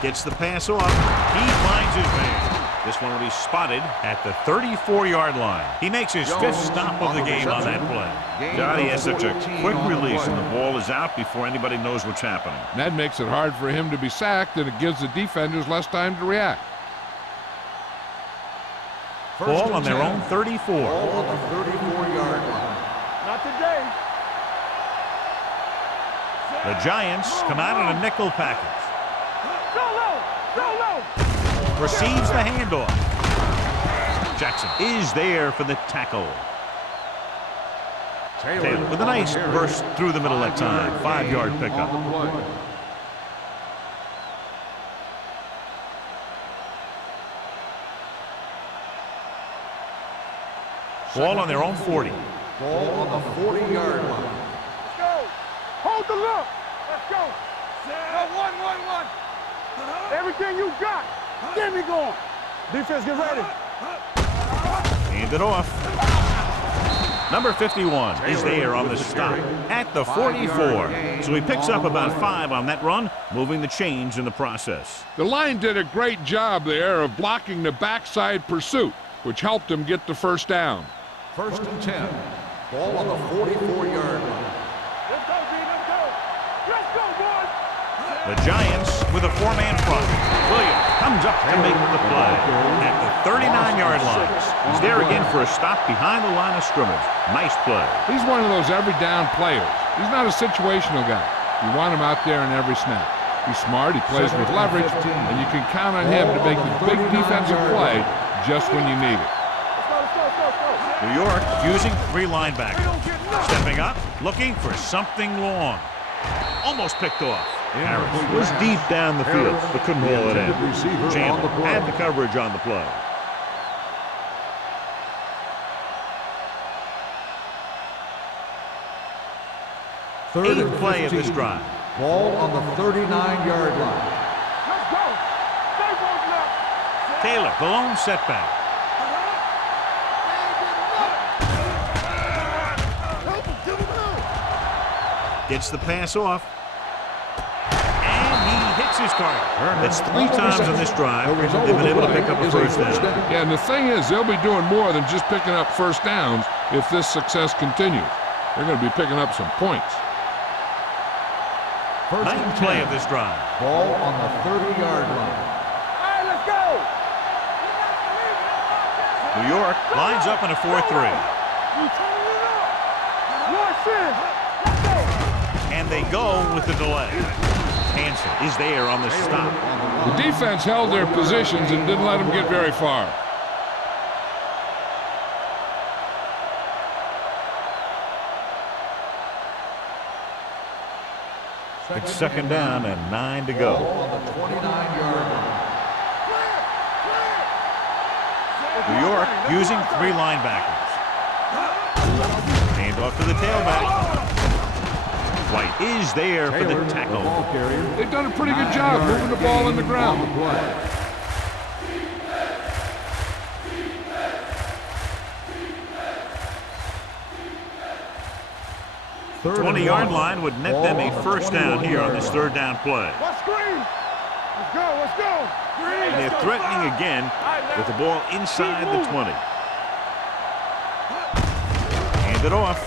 Gets the pass off. He finds his man. This one will be spotted at the 34-yard line. He makes his 5th stop of the game on that play. God, he has such a quick release, and the ball is out before anybody knows what's happening. That makes it hard for him to be sacked, and it gives the defenders less time to react. Ball on their own 34. Ball on the 34-yard line. Not today. The Giants come out in a nickel package. Go low. Go low. Receives the handoff. Jackson is there for the tackle. Taylor with a nice burst through the middle that time. 5-yard pickup. Ball on their own 40. Ball on the 40-yard line. Let's go. Hold the look. Let's go. Go, 1. Everything you got. Get me going. Defense, get ready. Hand it off. Number 51 is there on the stop at the 44. So he picks up about 5 on that run, moving the chains in the process. The line did a great job there of blocking the backside pursuit, which helped him get the first down. 1st and 10. Ball on the 44-yard line. Let's go, D. Let's go. Let's go, boys. The Giants with a 4-man front. Williams comes up to make the play at the 39-yard line. He's there again for a stop behind the line of scrimmage. Nice play. He's one of those every down players. He's not a situational guy. You want him out there in every snap. He's smart, he plays with leverage, and you can count on him to make the big defensive play just when you need it. New York using 3 linebackers. Stepping up, looking for something long. Almost picked off. Harris was deep down the field, but couldn't haul it in. Chandler had the coverage on the play. Eighth play of this drive. Ball on the 39-yard line. Let's go. Stay both left. Taylor, the lone setback. Gets the pass off. And he hits his target. That's 3 times in this drive. They've been able to pick up a first down. Yeah, and the thing is, they'll be doing more than just picking up first downs if this success continues. They're going to be picking up some points. 9th play of this drive. Ball on the 30-yard line. All right, let's go. New York lines up in a 4-3. You turn it up. 1-6. Let's go. And they go with the delay. Hansen is there on the stop. The defense held their positions and didn't let them get very far. It's 2nd down and 9 to go. On the 29-yard line. New York using 3 linebackers. Hand off to the tailback. White is there for the tackle. They've done a pretty good job moving the ball in the ground. 20-yard line would net them a first down here on this 3rd down play. What screen? Let's go. Let's go. And they're threatening again with the ball inside the 20. Hand it off.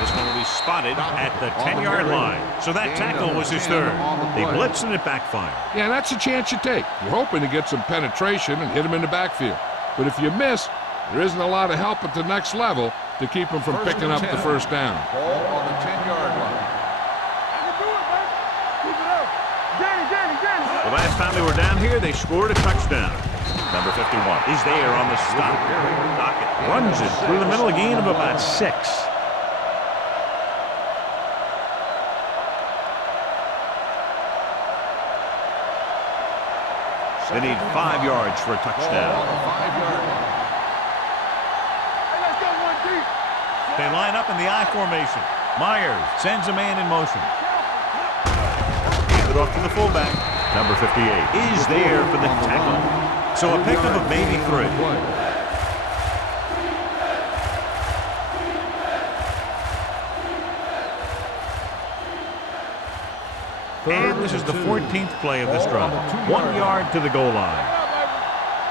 This one will be spotted at the 10-yard line. So that tackle was his 3rd. They blitzed and it backfired. Yeah, that's a chance you take. You're hoping to get some penetration and hit him in the backfield. But if you miss, there isn't a lot of help at the next level to keep him from picking up the first down. Ball on the 10-yard line. I can do it, man. Keep it up. Danny. The last time they were down here, they scored a touchdown. Number 51 is there on the stop. Dockett runs it through the middle, a gain of about 6. They need 5 yards for a touchdown. Ball on the 5-yard line. Hey, let's go 1 deep. They line up in the I formation. Myers sends a man in motion. Hand it off to the fullback. Number 58 is there for the tackle. So a pickup of maybe 3. And this is the 14th play of this drive. 1 yard to the goal line.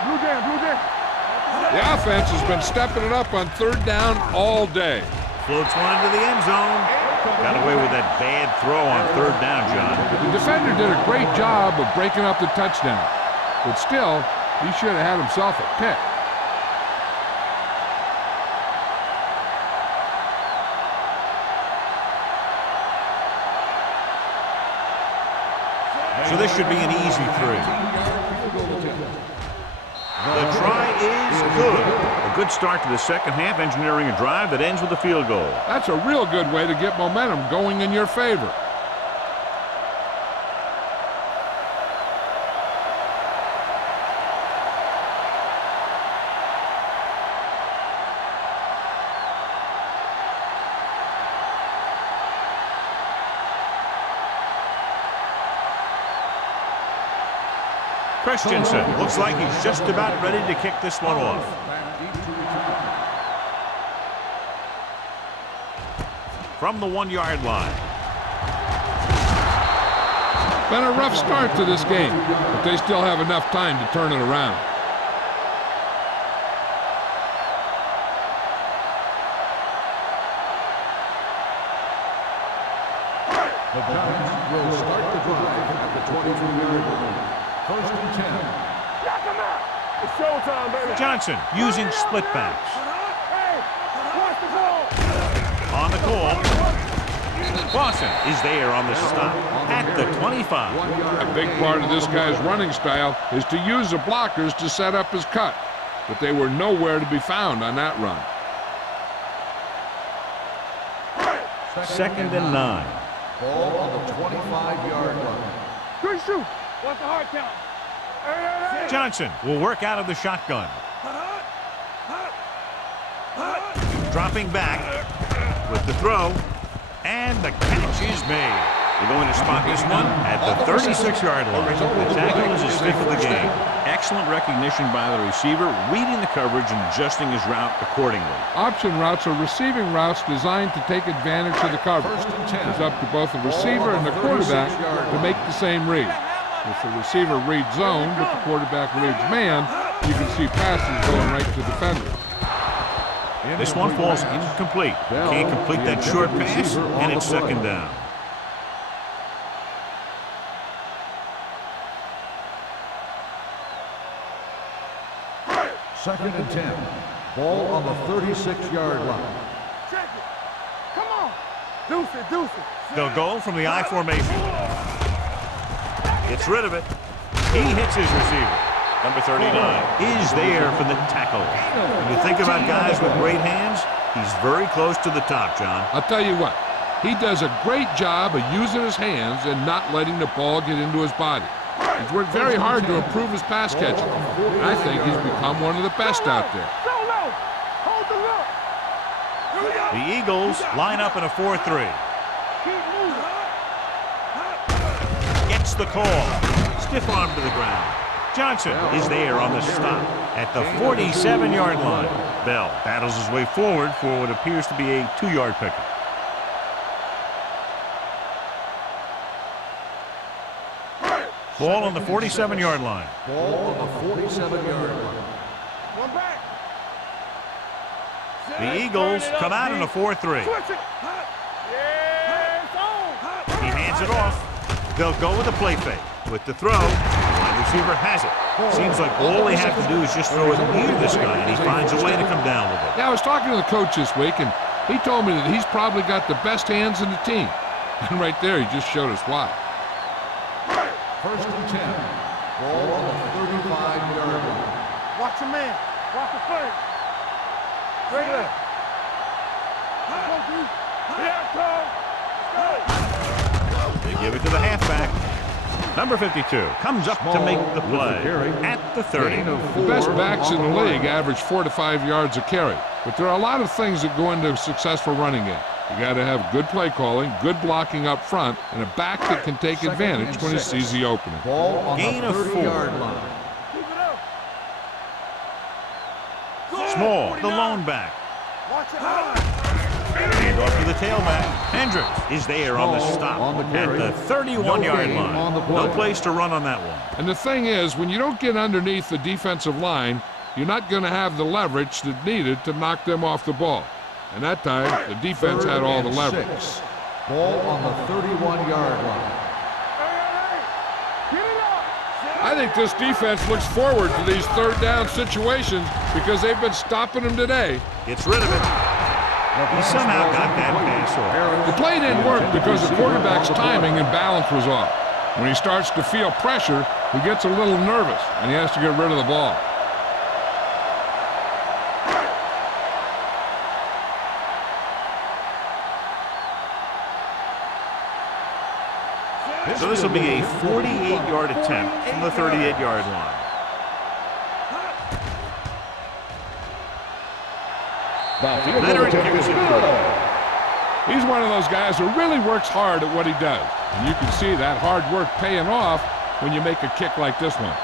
Blue jam, blue jam. The offense has been stepping it up on 3rd down all day. Floats one into the end zone. Got away with that bad throw on 3rd down, John. The defender did a great job of breaking up the touchdown. But still, he should have had himself a pick. So this should be an easy 3. The try is good. A good start to the second half, engineering a drive that ends with a field goal. That's a real good way to get momentum going in your favor. Christensen looks like he's just about ready to kick this one off. From the 1 yard line. Been a rough start to this game, but they still have enough time to turn it around. The Giants will start the drive at the 22-yard line. 1st and 10. Knock him out. It's showtime, baby. Johnson using split backs. Hey, watch the ball. On the call. Boston is there on the stop at the 25. A big part of this guy's running style is to use the blockers to set up his cut, but they were nowhere to be found on that run. 2nd and 9. Ball on the 25-yard line. Good shoot. What's the hard count? Hey. Johnson will work out of the shotgun. Dropping back with the throw, and the catch is made. They're going to spot this one at the 36-yard line. The tackle is his 5th of the game. Excellent recognition by the receiver, reading the coverage and adjusting his route accordingly. Option routes are receiving routes designed to take advantage of the coverage. It's up to both the receiver and the quarterback to make the same read. If the receiver reads zone, but the quarterback reads man, you can see passes going right to defenders. This one falls incomplete. Can't complete that short pass, and it's 2nd down. Second and 10. Ball on the 36-yard line. Check it. Come on. Deuce it, deuce it. They'll go from the I formation. Gets rid of it. He hits his receiver. Number 39 is there for the tackle. When you think about guys with great hands, he's very close to the top, John. I'll tell you what, he does a great job of using his hands and not letting the ball get into his body. He's worked very hard to improve his pass catching. And I think he's become one of the best out there. Hold the look. Here we go. The Eagles line up in a 4-3. Keep moving. Gets the call. Stiff arm to the ground. Johnson is there on the stop at the 47-yard line. Bell battles his way forward for what appears to be a 2-yard pickup. Ball on the 47-yard line. Ball on the 47-yard line. One back. The Eagles come out in a 4-3. Switch it. Yeah, it's on. He hands it off. They'll go with a play fake. With the throw, the wide receiver has it. Seems like all they have to do is just throw it near this guy, and he finds a way to come down with it. Yeah, I was talking to the coach this week, and he told me that he's probably got the best hands in the team. And right there, he just showed us why. 1st and 10. Ball on the 35-yard line. Watch your man. Watch the flank. Straight left. They give it to the halfback. Number 52 comes up to make the play at the 30. The best backs in the league average 4 to 5 yards a carry. But there are a lot of things that go into a successful running game. You got to have good play calling, good blocking up front, and a back that can take advantage when he sees the opening. Ball on Gain the of 30-yard 4. line. Small, the lone back. Watch it out. Hand off to the tailback. Hendricks is there on the stop on the at carry. the 31-yard No gain line. on the play. No place to run on that one. And the thing is, when you don't get underneath the defensive line, you're not going to have the leverage that's needed to knock them off the ball. And that time, the defense had all the leverage. 6. Ball on the 31-yard line. Get it up. I think this defense looks forward to these third down situations because they've been stopping them today. Gets rid of it. He somehow got that pass off. The play didn't work because the quarterback's timing and balance was off. When he starts to feel pressure, he gets a little nervous, and he has to get rid of the ball. So this will be a 48-yard attempt from the 38-yard line. Leonard kicks it good. He's one of those guys who really works hard at what he does. And you can see that hard work paying off when you make a kick like this one.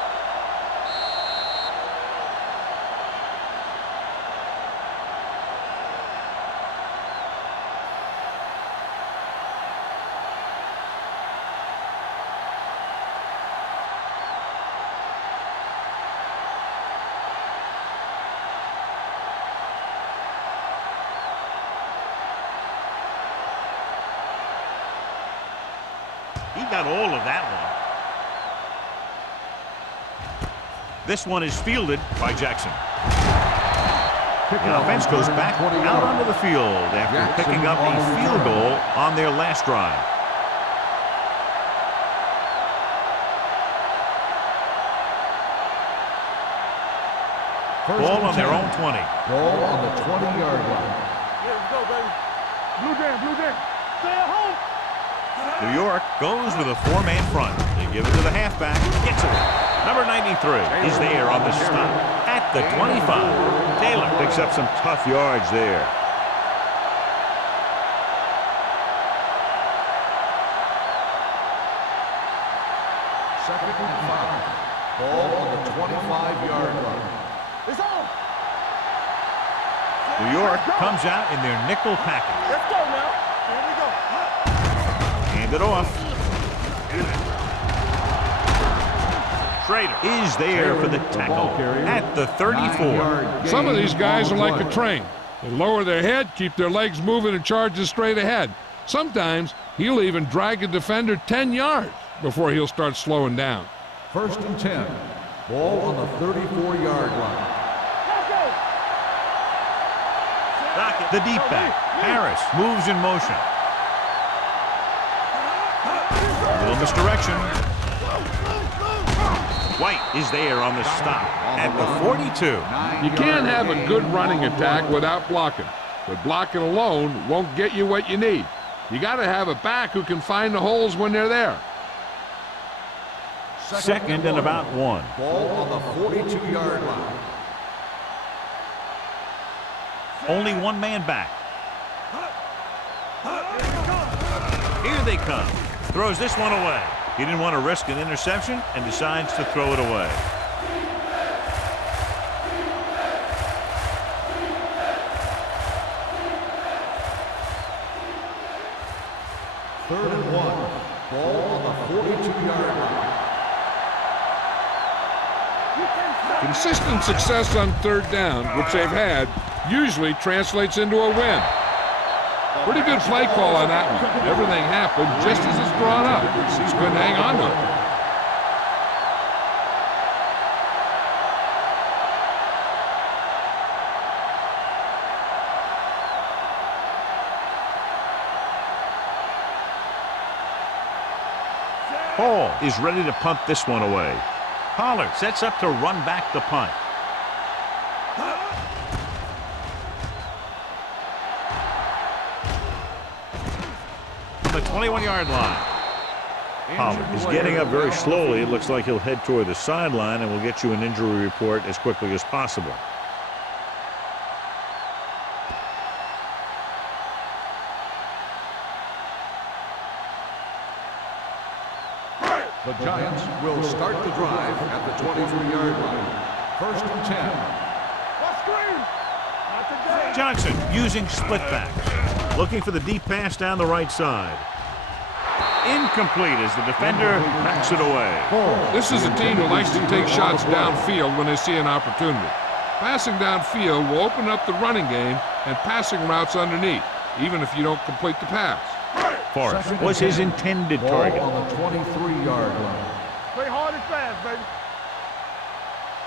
He got all of that one. This one is fielded by Jackson. The offense goes back out onto the field after picking up a field goal on their last drive. Ball on their own 20. Ball on the 20-yard line. Yeah, let's go, baby. Blue jam, blue jam. Stay at home. New York goes with a 4-man front. They give it to the halfback. Gets it. Number 93 is there on the stop at the 25. Taylor picks up some tough yards there. Second and 5. Ball on the 25-yard line. It's on. New York comes out in their nickel package. Let's go now. Here we go. Hand it off. Schrader is there for the tackle at the 34. Some of these guys are like a train. They lower their head, keep their legs moving, and charge straight ahead. Sometimes he'll even drag a defender 10 yards before he'll start slowing down. First and 10. Ball on the 34-yard line. The deep back. Harris moves in motion. A little misdirection. White is there on the stop at the 42. You can't have a good running attack without blocking, but blocking alone won't get you what you need. You got to have a back who can find the holes when they're there. Second and about 1. Ball on the 42-yard line. Only one man back. Here they come. Throws this one away. He didn't want to risk an interception and decides to throw it away. Third and 1. Ball on the 42-yard line. Consistent success on third down, which they've had, usually translates into a win. Pretty good play call on that one. Everything happened just as it's drawn up. He's couldn't hang on to it. Hall is ready to punt this one away. Pollard sets up to run back the punt. The 21-yard line. Pollard is getting up very slowly. It looks like he'll head toward the sideline, and we'll get you an injury report as quickly as possible. The Giants will start the drive at the 23-yard line. 1st and 10. What screen? Not today. Johnson using split backs. Looking for the deep pass down the right side. Incomplete as the defender knocks it away. This is a team that likes to take shots downfield when they see an opportunity. Passing downfield will open up the running game and passing routes underneath, even if you don't complete the pass. Forrest was his intended target. Ball on the 23-yard line. Play hard and fast, baby.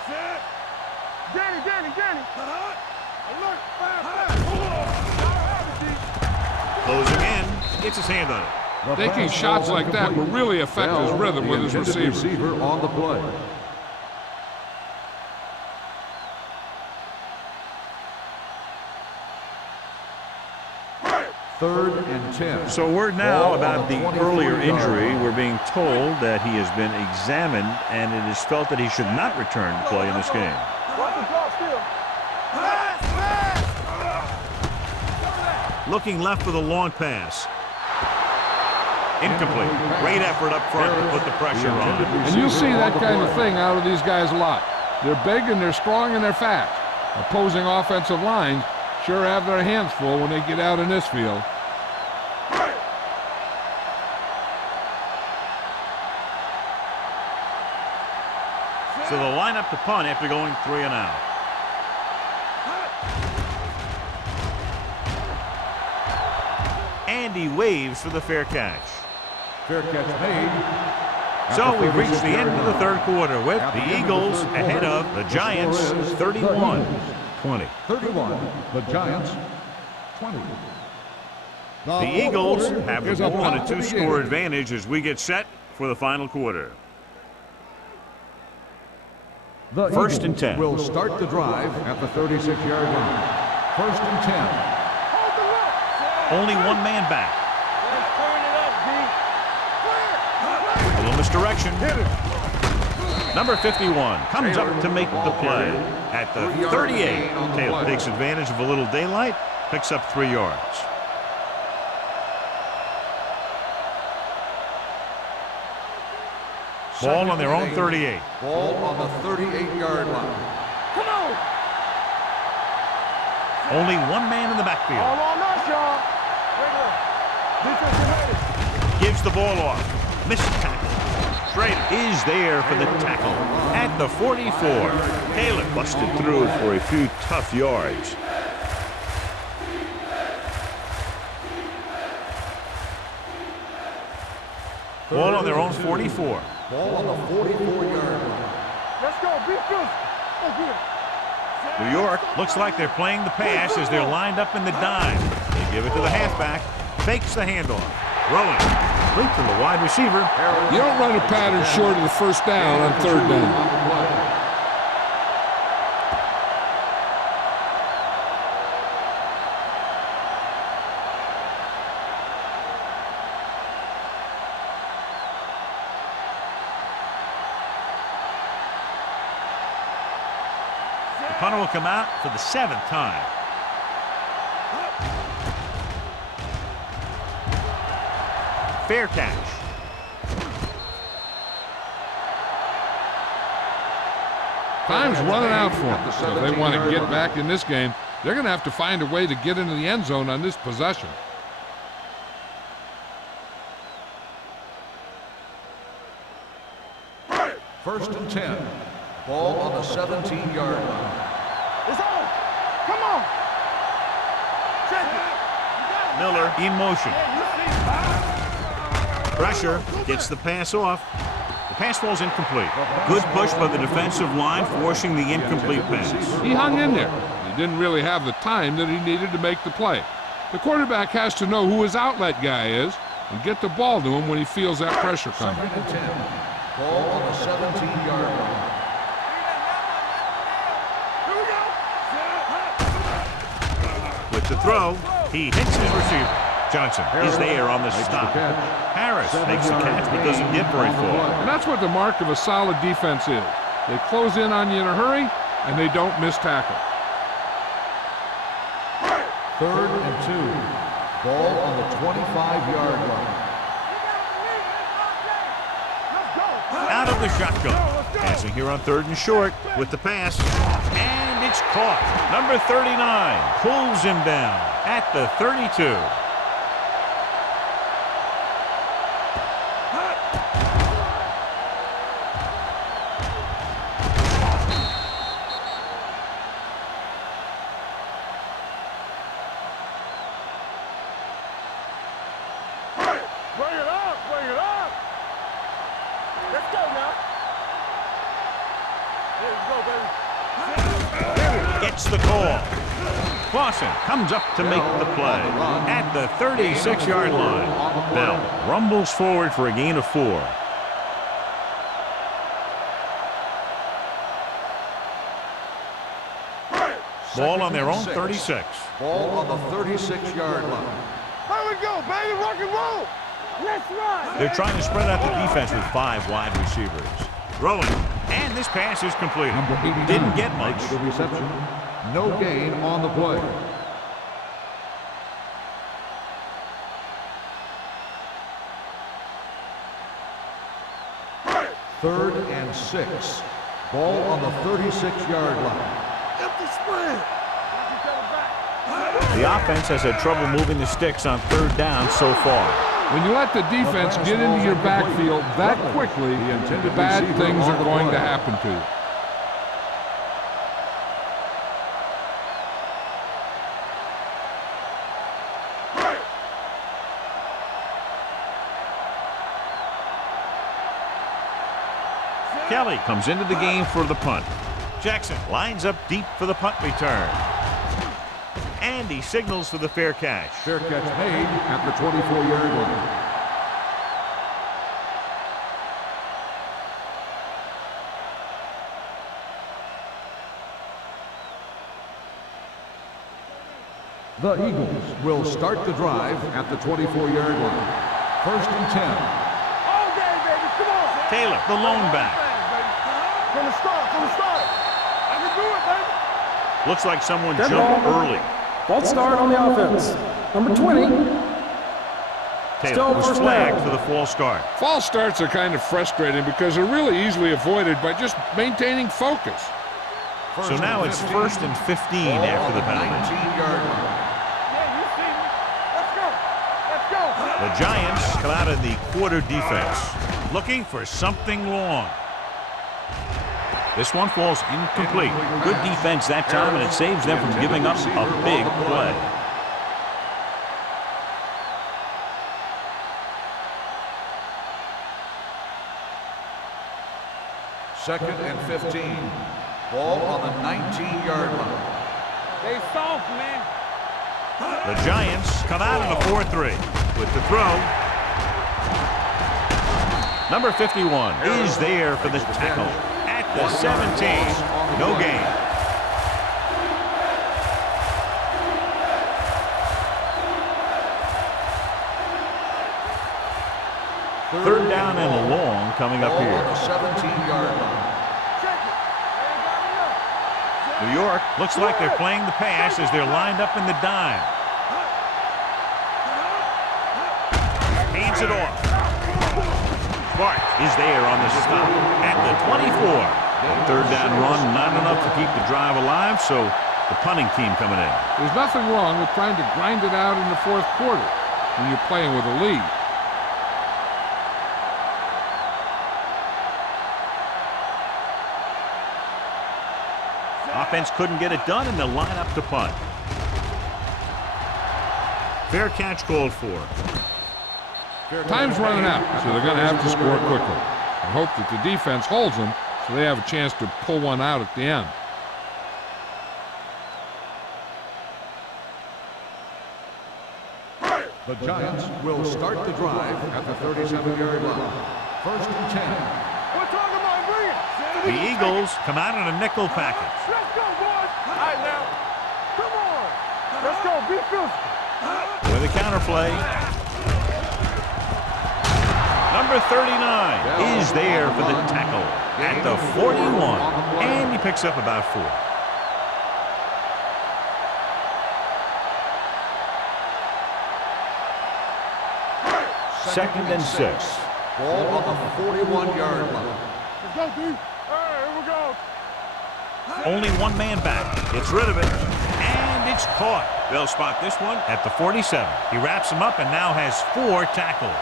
Set. Danny. Alert, fast. Closing in, gets his hand on it. Taking shots like that will really affect his rhythm with his receiver. On the play. Third and 10. So word now about the earlier injury. We're being told that he has been examined and it is felt that he should not return to play in this game. Looking left for the long pass. Incomplete. Great effort up front to put the pressure on. And you'll see that kind of thing out of these guys a lot. They're big and they're strong and they're fast. Opposing offensive lines sure have their hands full when they get out in this field. So they'll line up to punt after going 3 and out. And he waves for the fair catch. Fair catch made. So we've reached the end of the third quarter with the Eagles ahead of the Giants 31-20. 31, the Giants, 20. The Eagles have the ball on a 2-score advantage as we get set for the final quarter. The 1st and 10. Will start the drive at the 36-yard line. 1st and 10. Only one man back. Let's turn it up, D. A little misdirection. Number 51 comes up to make the play at the 38. Taylor takes advantage of a little daylight, picks up 3 yards. Ball on their own 38. Ball on the 38-yard line. Come on. Only one man in the backfield. All on us, y'all. Defense ready. Gives the ball off. Missed tackle. Schrader is there for the tackle at the 44. Taylor busted through for a few tough yards. Ball on their own 44. Ball on the 44-yard line. Let's go. Be good. Go get it. New York looks like they're playing the pass as they're lined up in the dime. They give it to the halfback. Fakes the handoff. Rolling. Complete to the wide receiver. You don't run a pattern short of the first down on 3rd down. The punter will come out for the 7th time. Fair catch. Time's running out for them. So if they want to get back in this game, they're going to have to find a way to get into the end zone on this possession. First and 10. Ball on the 17-yard line. It's on. Come on. Check it. Miller in motion. Pressure gets the pass off. The pass falls incomplete. Good push by the defensive line, forcing the incomplete pass. He hung in there. He didn't really have the time that he needed to make the play. The quarterback has to know who his outlet guy is and get the ball to him when he feels that pressure coming. 2nd and 10. Ball on the 17-yard line. With the throw, he hits his receiver. Johnson is there on the stop. Harris makes the catch but doesn't get very far. And that's what the mark of a solid defense is. They close in on you in a hurry, and they don't miss tackle. 3rd and 2. Ball on the 25-yard line. Let's go. out of the shotgun. Passing here on 3rd and short with the pass. And it's caught. Number 39 pulls him down at the 32. Gets the call. Clausen comes up to make the play at the 36-yard line. Bell rumbles forward for a gain of 4. Ball on their own 36. Ball on the 36-yard line. There we go, baby. Rock and roll. Let's run. They're trying to spread out the defense with 5 wide receivers. Throwing. And this pass is completed. Didn't get much. The reception. No gain on the play. Third and 6. Ball on the 36-yard line. Empty sprint. The offense has had trouble moving the sticks on 3rd down so far. When you let the defense get into your backfield that quickly, bad things are going to happen to you. Kelly comes into the game for the punt. Jackson lines up deep for the punt return. And he signals for the fair catch. Fair catch made at the 24-yard line. The Eagles will start the drive at the 24-yard line. 1st and 10. All day, baby. Come on. Taylor, the lone back. From the start. I can do it, baby. Looks like someone Dead jumped ball. early. False start on the offense. Number 20. Taylor Still was first flagged down. for the false start. False starts are kind of frustrating because they're really easily avoided by just maintaining focus. So now it's 1st and 15 after the penalty. 19-yard line. Yeah, you see me. Let's go. The Giants come out in the quarter defense, looking for something long. This one falls incomplete. Good defense that time, and it saves them from giving up a big play. Second and 15. Ball on the 19-yard line. They soft, man. The Giants come out in a 4-3 with the throw. Number 51 is there for the tackle at the 17. No gain. Third down and long coming up Ball on here. the 17-yard line. New York looks like they're playing the pass as they're lined up in the dime. Hands it off. Bart is there on the stop at the 24. The third down run, not enough to keep the drive alive, so the punting team coming in. There's nothing wrong with trying to grind it out in the 4th quarter when you're playing with a lead. Offense couldn't get it done, and they'll line up to punt. Fair catch called for. Time's running out, so they're going to have to score quickly. I hope that the defense holds them so they have a chance to pull one out at the end. The Giants will start the drive at the 37-yard line. 1st and 10. We're talking about bring it. The Eagles come out in a nickel package. Let's go, boys. All right, now. Come on. Let's go. Be physical. With a counter play. Number 39 is there for the tackle at the 41. And he picks up about 4. Second and 6. Ball on the 41-yard line. Let's go, D. Hey, here we go. Only one man back. Gets rid of it. And it's caught. They'll spot this one at the 47. He wraps him up and now has 4 tackles.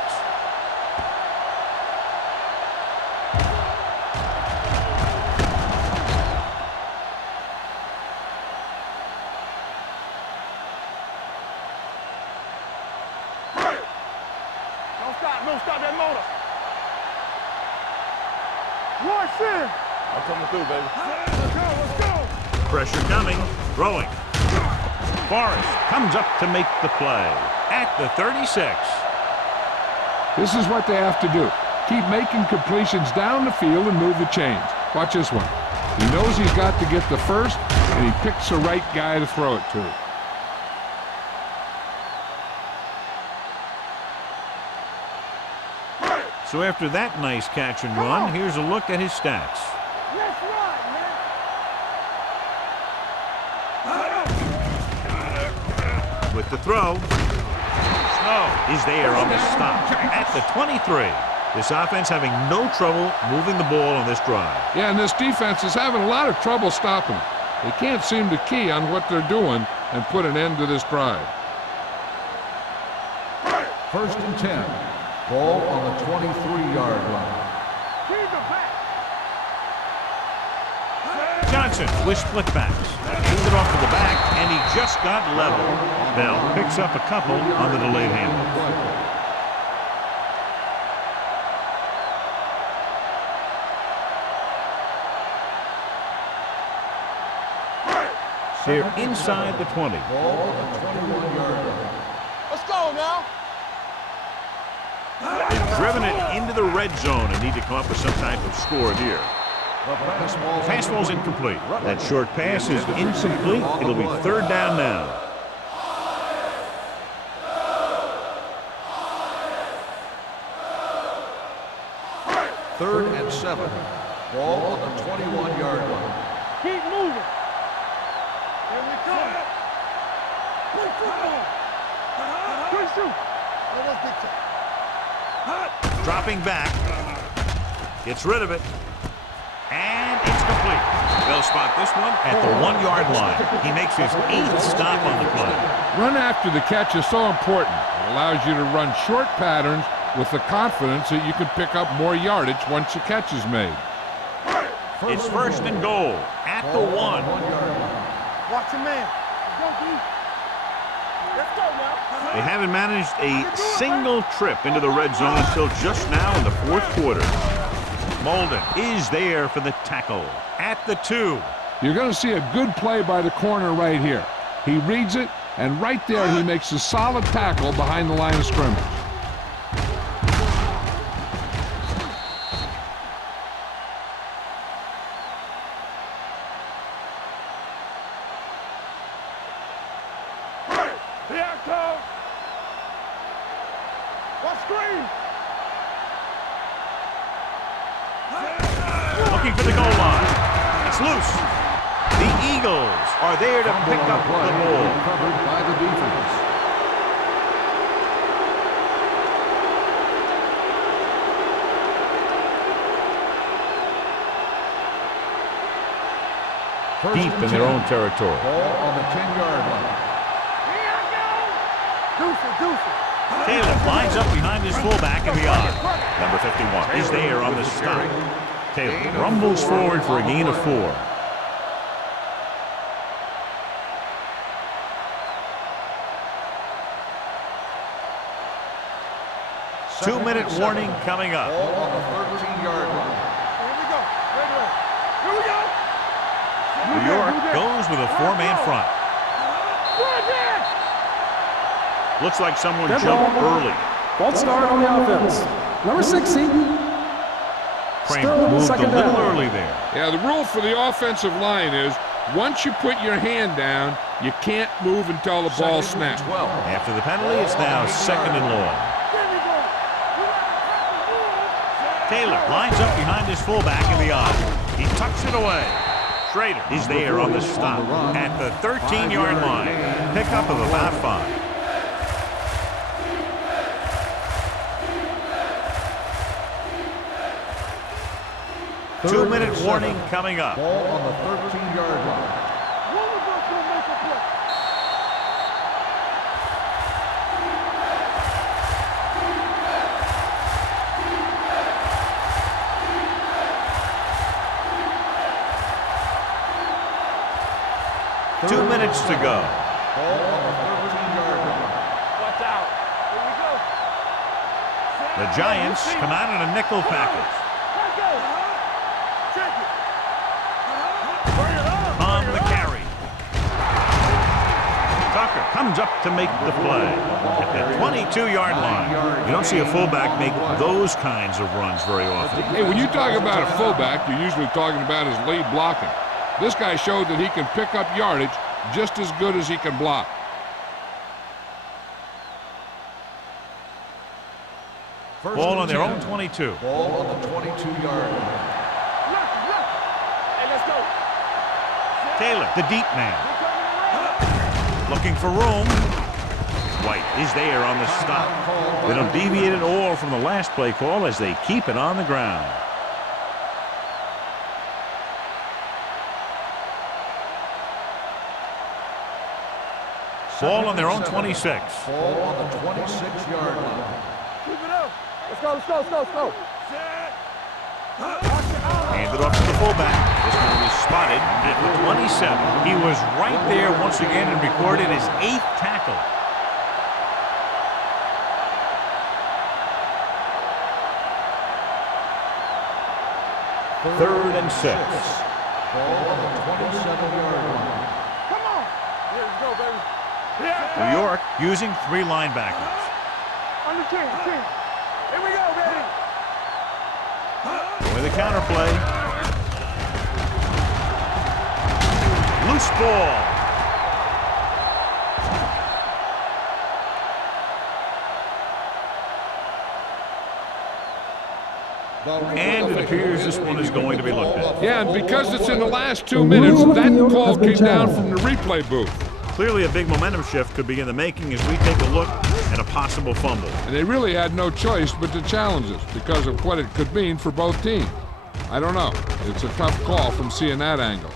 Don't stop that motor. Rush in. I'm coming through, baby. Let's go, let's go. Pressure coming. Throwing. Forrest comes up to make the play at the 36. This is what they have to do. Keep making completions down the field and move the chains. Watch this one. He knows he's got to get the first, and he picks the right guy to throw it to. So after that nice catch and run, here's a look at his stats. Let's run, man. With the throw, Snow is there on the stop at the 23. This offense having no trouble moving the ball on this drive. Yeah, and this defense is having a lot of trouble stopping. They can't seem to key on what they're doing and put an end to this drive. 1st and 10. Ball on the 23-yard line. Keep it back. Johnson with split backs. Hands it off to the back, and he just got level. Bell picks up a couple on the delayed handle. Here inside the 20. Ball on the 21-yard line. Let's go now. They've driven it into the red zone and need to come up with some type of score here. Pass ball's incomplete. That short pass is incomplete. It'll be 3rd down now. Third and 7. Ball on the 21-yard line. Keep moving. Here we come. Play football. Good shoot. That was big time. Dropping back. Gets rid of it. And it's complete. They'll spot this one at the 1-yard line. He makes his 8th stop on the play. Run after the catch is so important. It allows you to run short patterns with the confidence that you can pick up more yardage once the catch is made. It's 1st and goal at the 1. Watch your man. Go, D. Let's go now. They haven't managed a single trip into the red zone until just now in the 4th quarter. Molden is there for the tackle at the 2. You're going to see a good play by the corner right here. He reads it, and right there he makes a solid tackle behind the line of scrimmage. Looking for the goal line. It's loose. The Eagles are there to pick up the ball. Covered by the defense. Deep in their own territory. Ball on the 10-yard line. Here I go. Deuce. Taylor lines up behind his fullback in the odd. Number 51 is there on the stop. Taylor rumbles forward for a gain of 4. Two-minute warning coming up. Ball on the 13-yard line. Here we go. Here we go. New York goes with a 4-man front. Looks like someone jumped early. False start on the offense. Number 60. Kramer Still moved a second little down. early there. Yeah, the rule for the offensive line is once you put your hand down, you can't move until the ball snaps. 12. After the penalty, it's now 2nd and long. Taylor lines up behind his fullback in the odd. He tucks it away. Schrader is there on the stop at the 13-yard line. Pickup of about 5. 2-minute warning coming up. Ball on the 13-yard line. One of us will make a play. Two minutes to go. Ball on the 13-yard line. Watch out. Here we go. The Giants come out in a nickel package. Let's go. Check it. Bring it on. On the carry. Tucker comes up to make the play at the 22-yard line. You don't see a fullback make those kinds of runs very often. Hey, when you talk about a fullback, you're usually talking about his lead blocking. This guy showed that he can pick up yardage just as good as he can block. Ball on their own 22. Ball on the 22-yard line. Look. Hey, let's go. Taylor, the deep man. Looking for room. White is there on the stop. They don't deviate at all from the last play call as they keep it on the ground. Ball on their own 26. Ball on the 26-yard line. Keep it up. Let's go. Handed off to the fullback. This one was spotted at the 27. He was right there once again and recorded his 8th tackle. Third and 6. Ball on the 27-yard line. Come on. Here we go, baby. New York using 3 linebackers. On the 10. Here we go, baby. With a counter play. Loose ball. And it appears this one is going to be looked at. Yeah, and because it's in the last 2 minutes, that call came down from the replay booth. Clearly a big momentum shift could be in the making as we take a look at a possible fumble. And they really had no choice but to challenge us because of what it could mean for both teams. I don't know. It's a tough call from seeing that angle.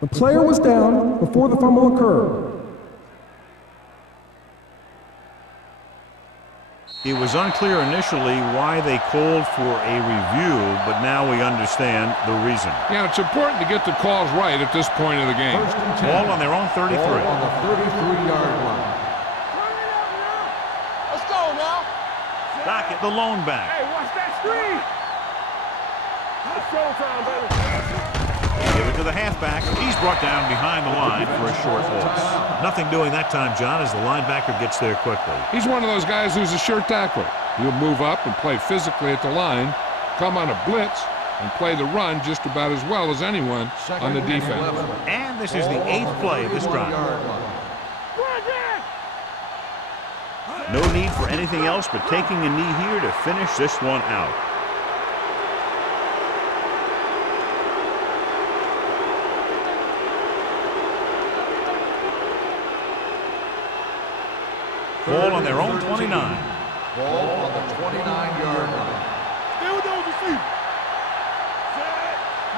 The player was down before the fumble occurred. It was unclear initially why they called for a review, but now we understand the reason. Yeah, it's important to get the calls right at this point of the game. First and 10. Ball on their own 33. Ball on the 33-yard line. Let's go now. Dockett, the lone back. Hey, watch that screen. It's showtime, baby. Give it to the halfback. He's brought down behind the line for a short loss. Nothing doing that time, John, as the linebacker gets there quickly. He's one of those guys who's a sure tackler. He'll move up and play physically at the line, come on a blitz, and play the run just about as well as anyone on the defense. And this is the 8th play of this drive. No need for anything else but taking a knee here to finish this one out. Ball on their own 29. Ball on the 29-yard line. Stay with those receivers.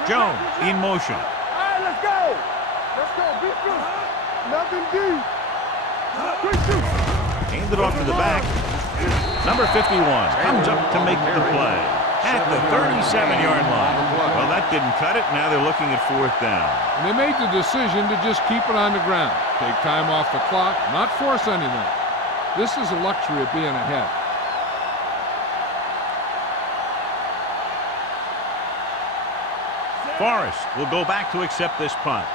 Jones in motion. All right, let's go. Be through. Nothing deep. Quick shoot. Handed off to the back. Number 51 comes up to make the play at the 37-yard line. Well, that didn't cut it. Now they're looking at 4th down. And they made the decision to just keep it on the ground, take time off the clock, not force anything. This is a luxury of being ahead. Forrest will go back to accept this punt.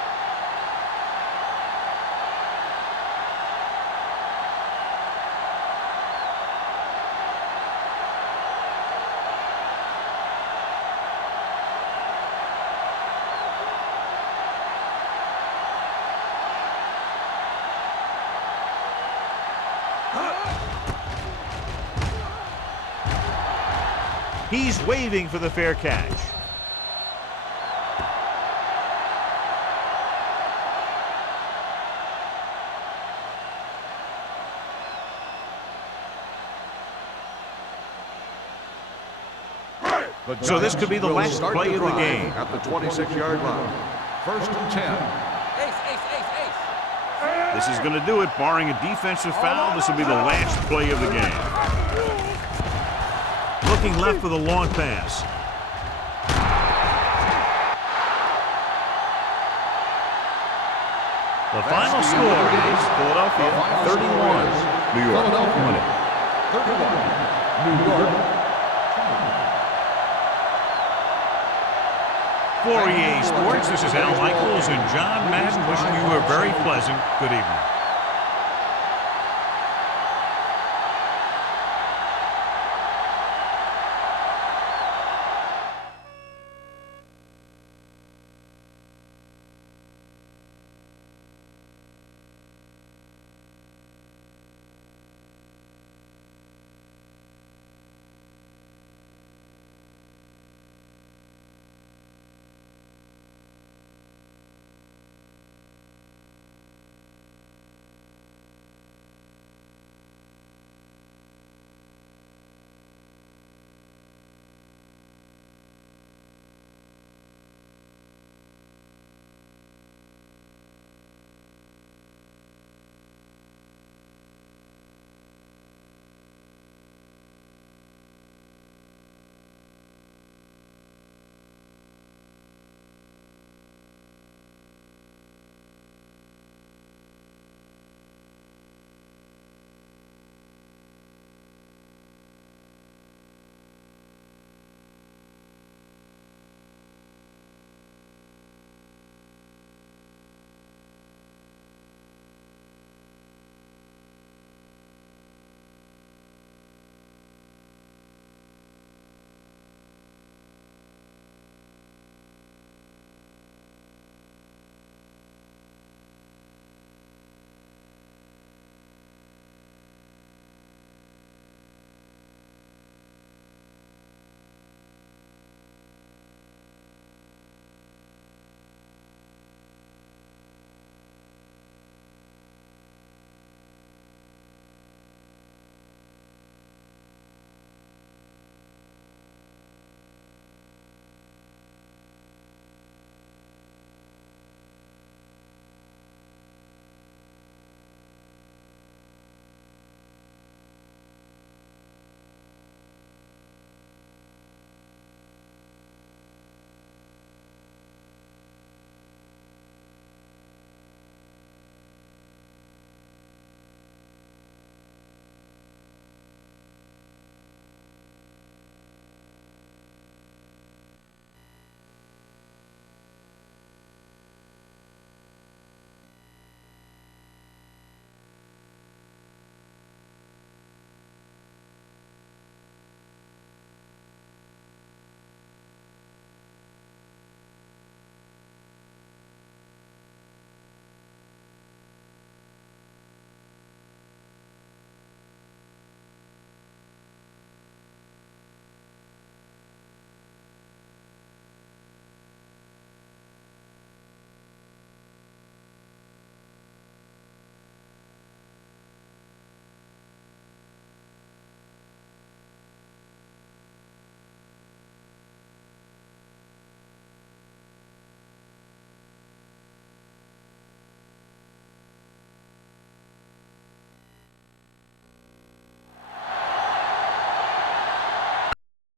He's waving for the fair catch. So this could be the last play of the game. At the 26-yard line. First and 10. This is going to do it, barring a defensive foul. This will be the last play of the game. Looking left for the long pass. The final score is Philadelphia 31, New York 20. 31, New York. For EA Sports, this is Al Michaels and John Madden wishing you a very pleasant good evening.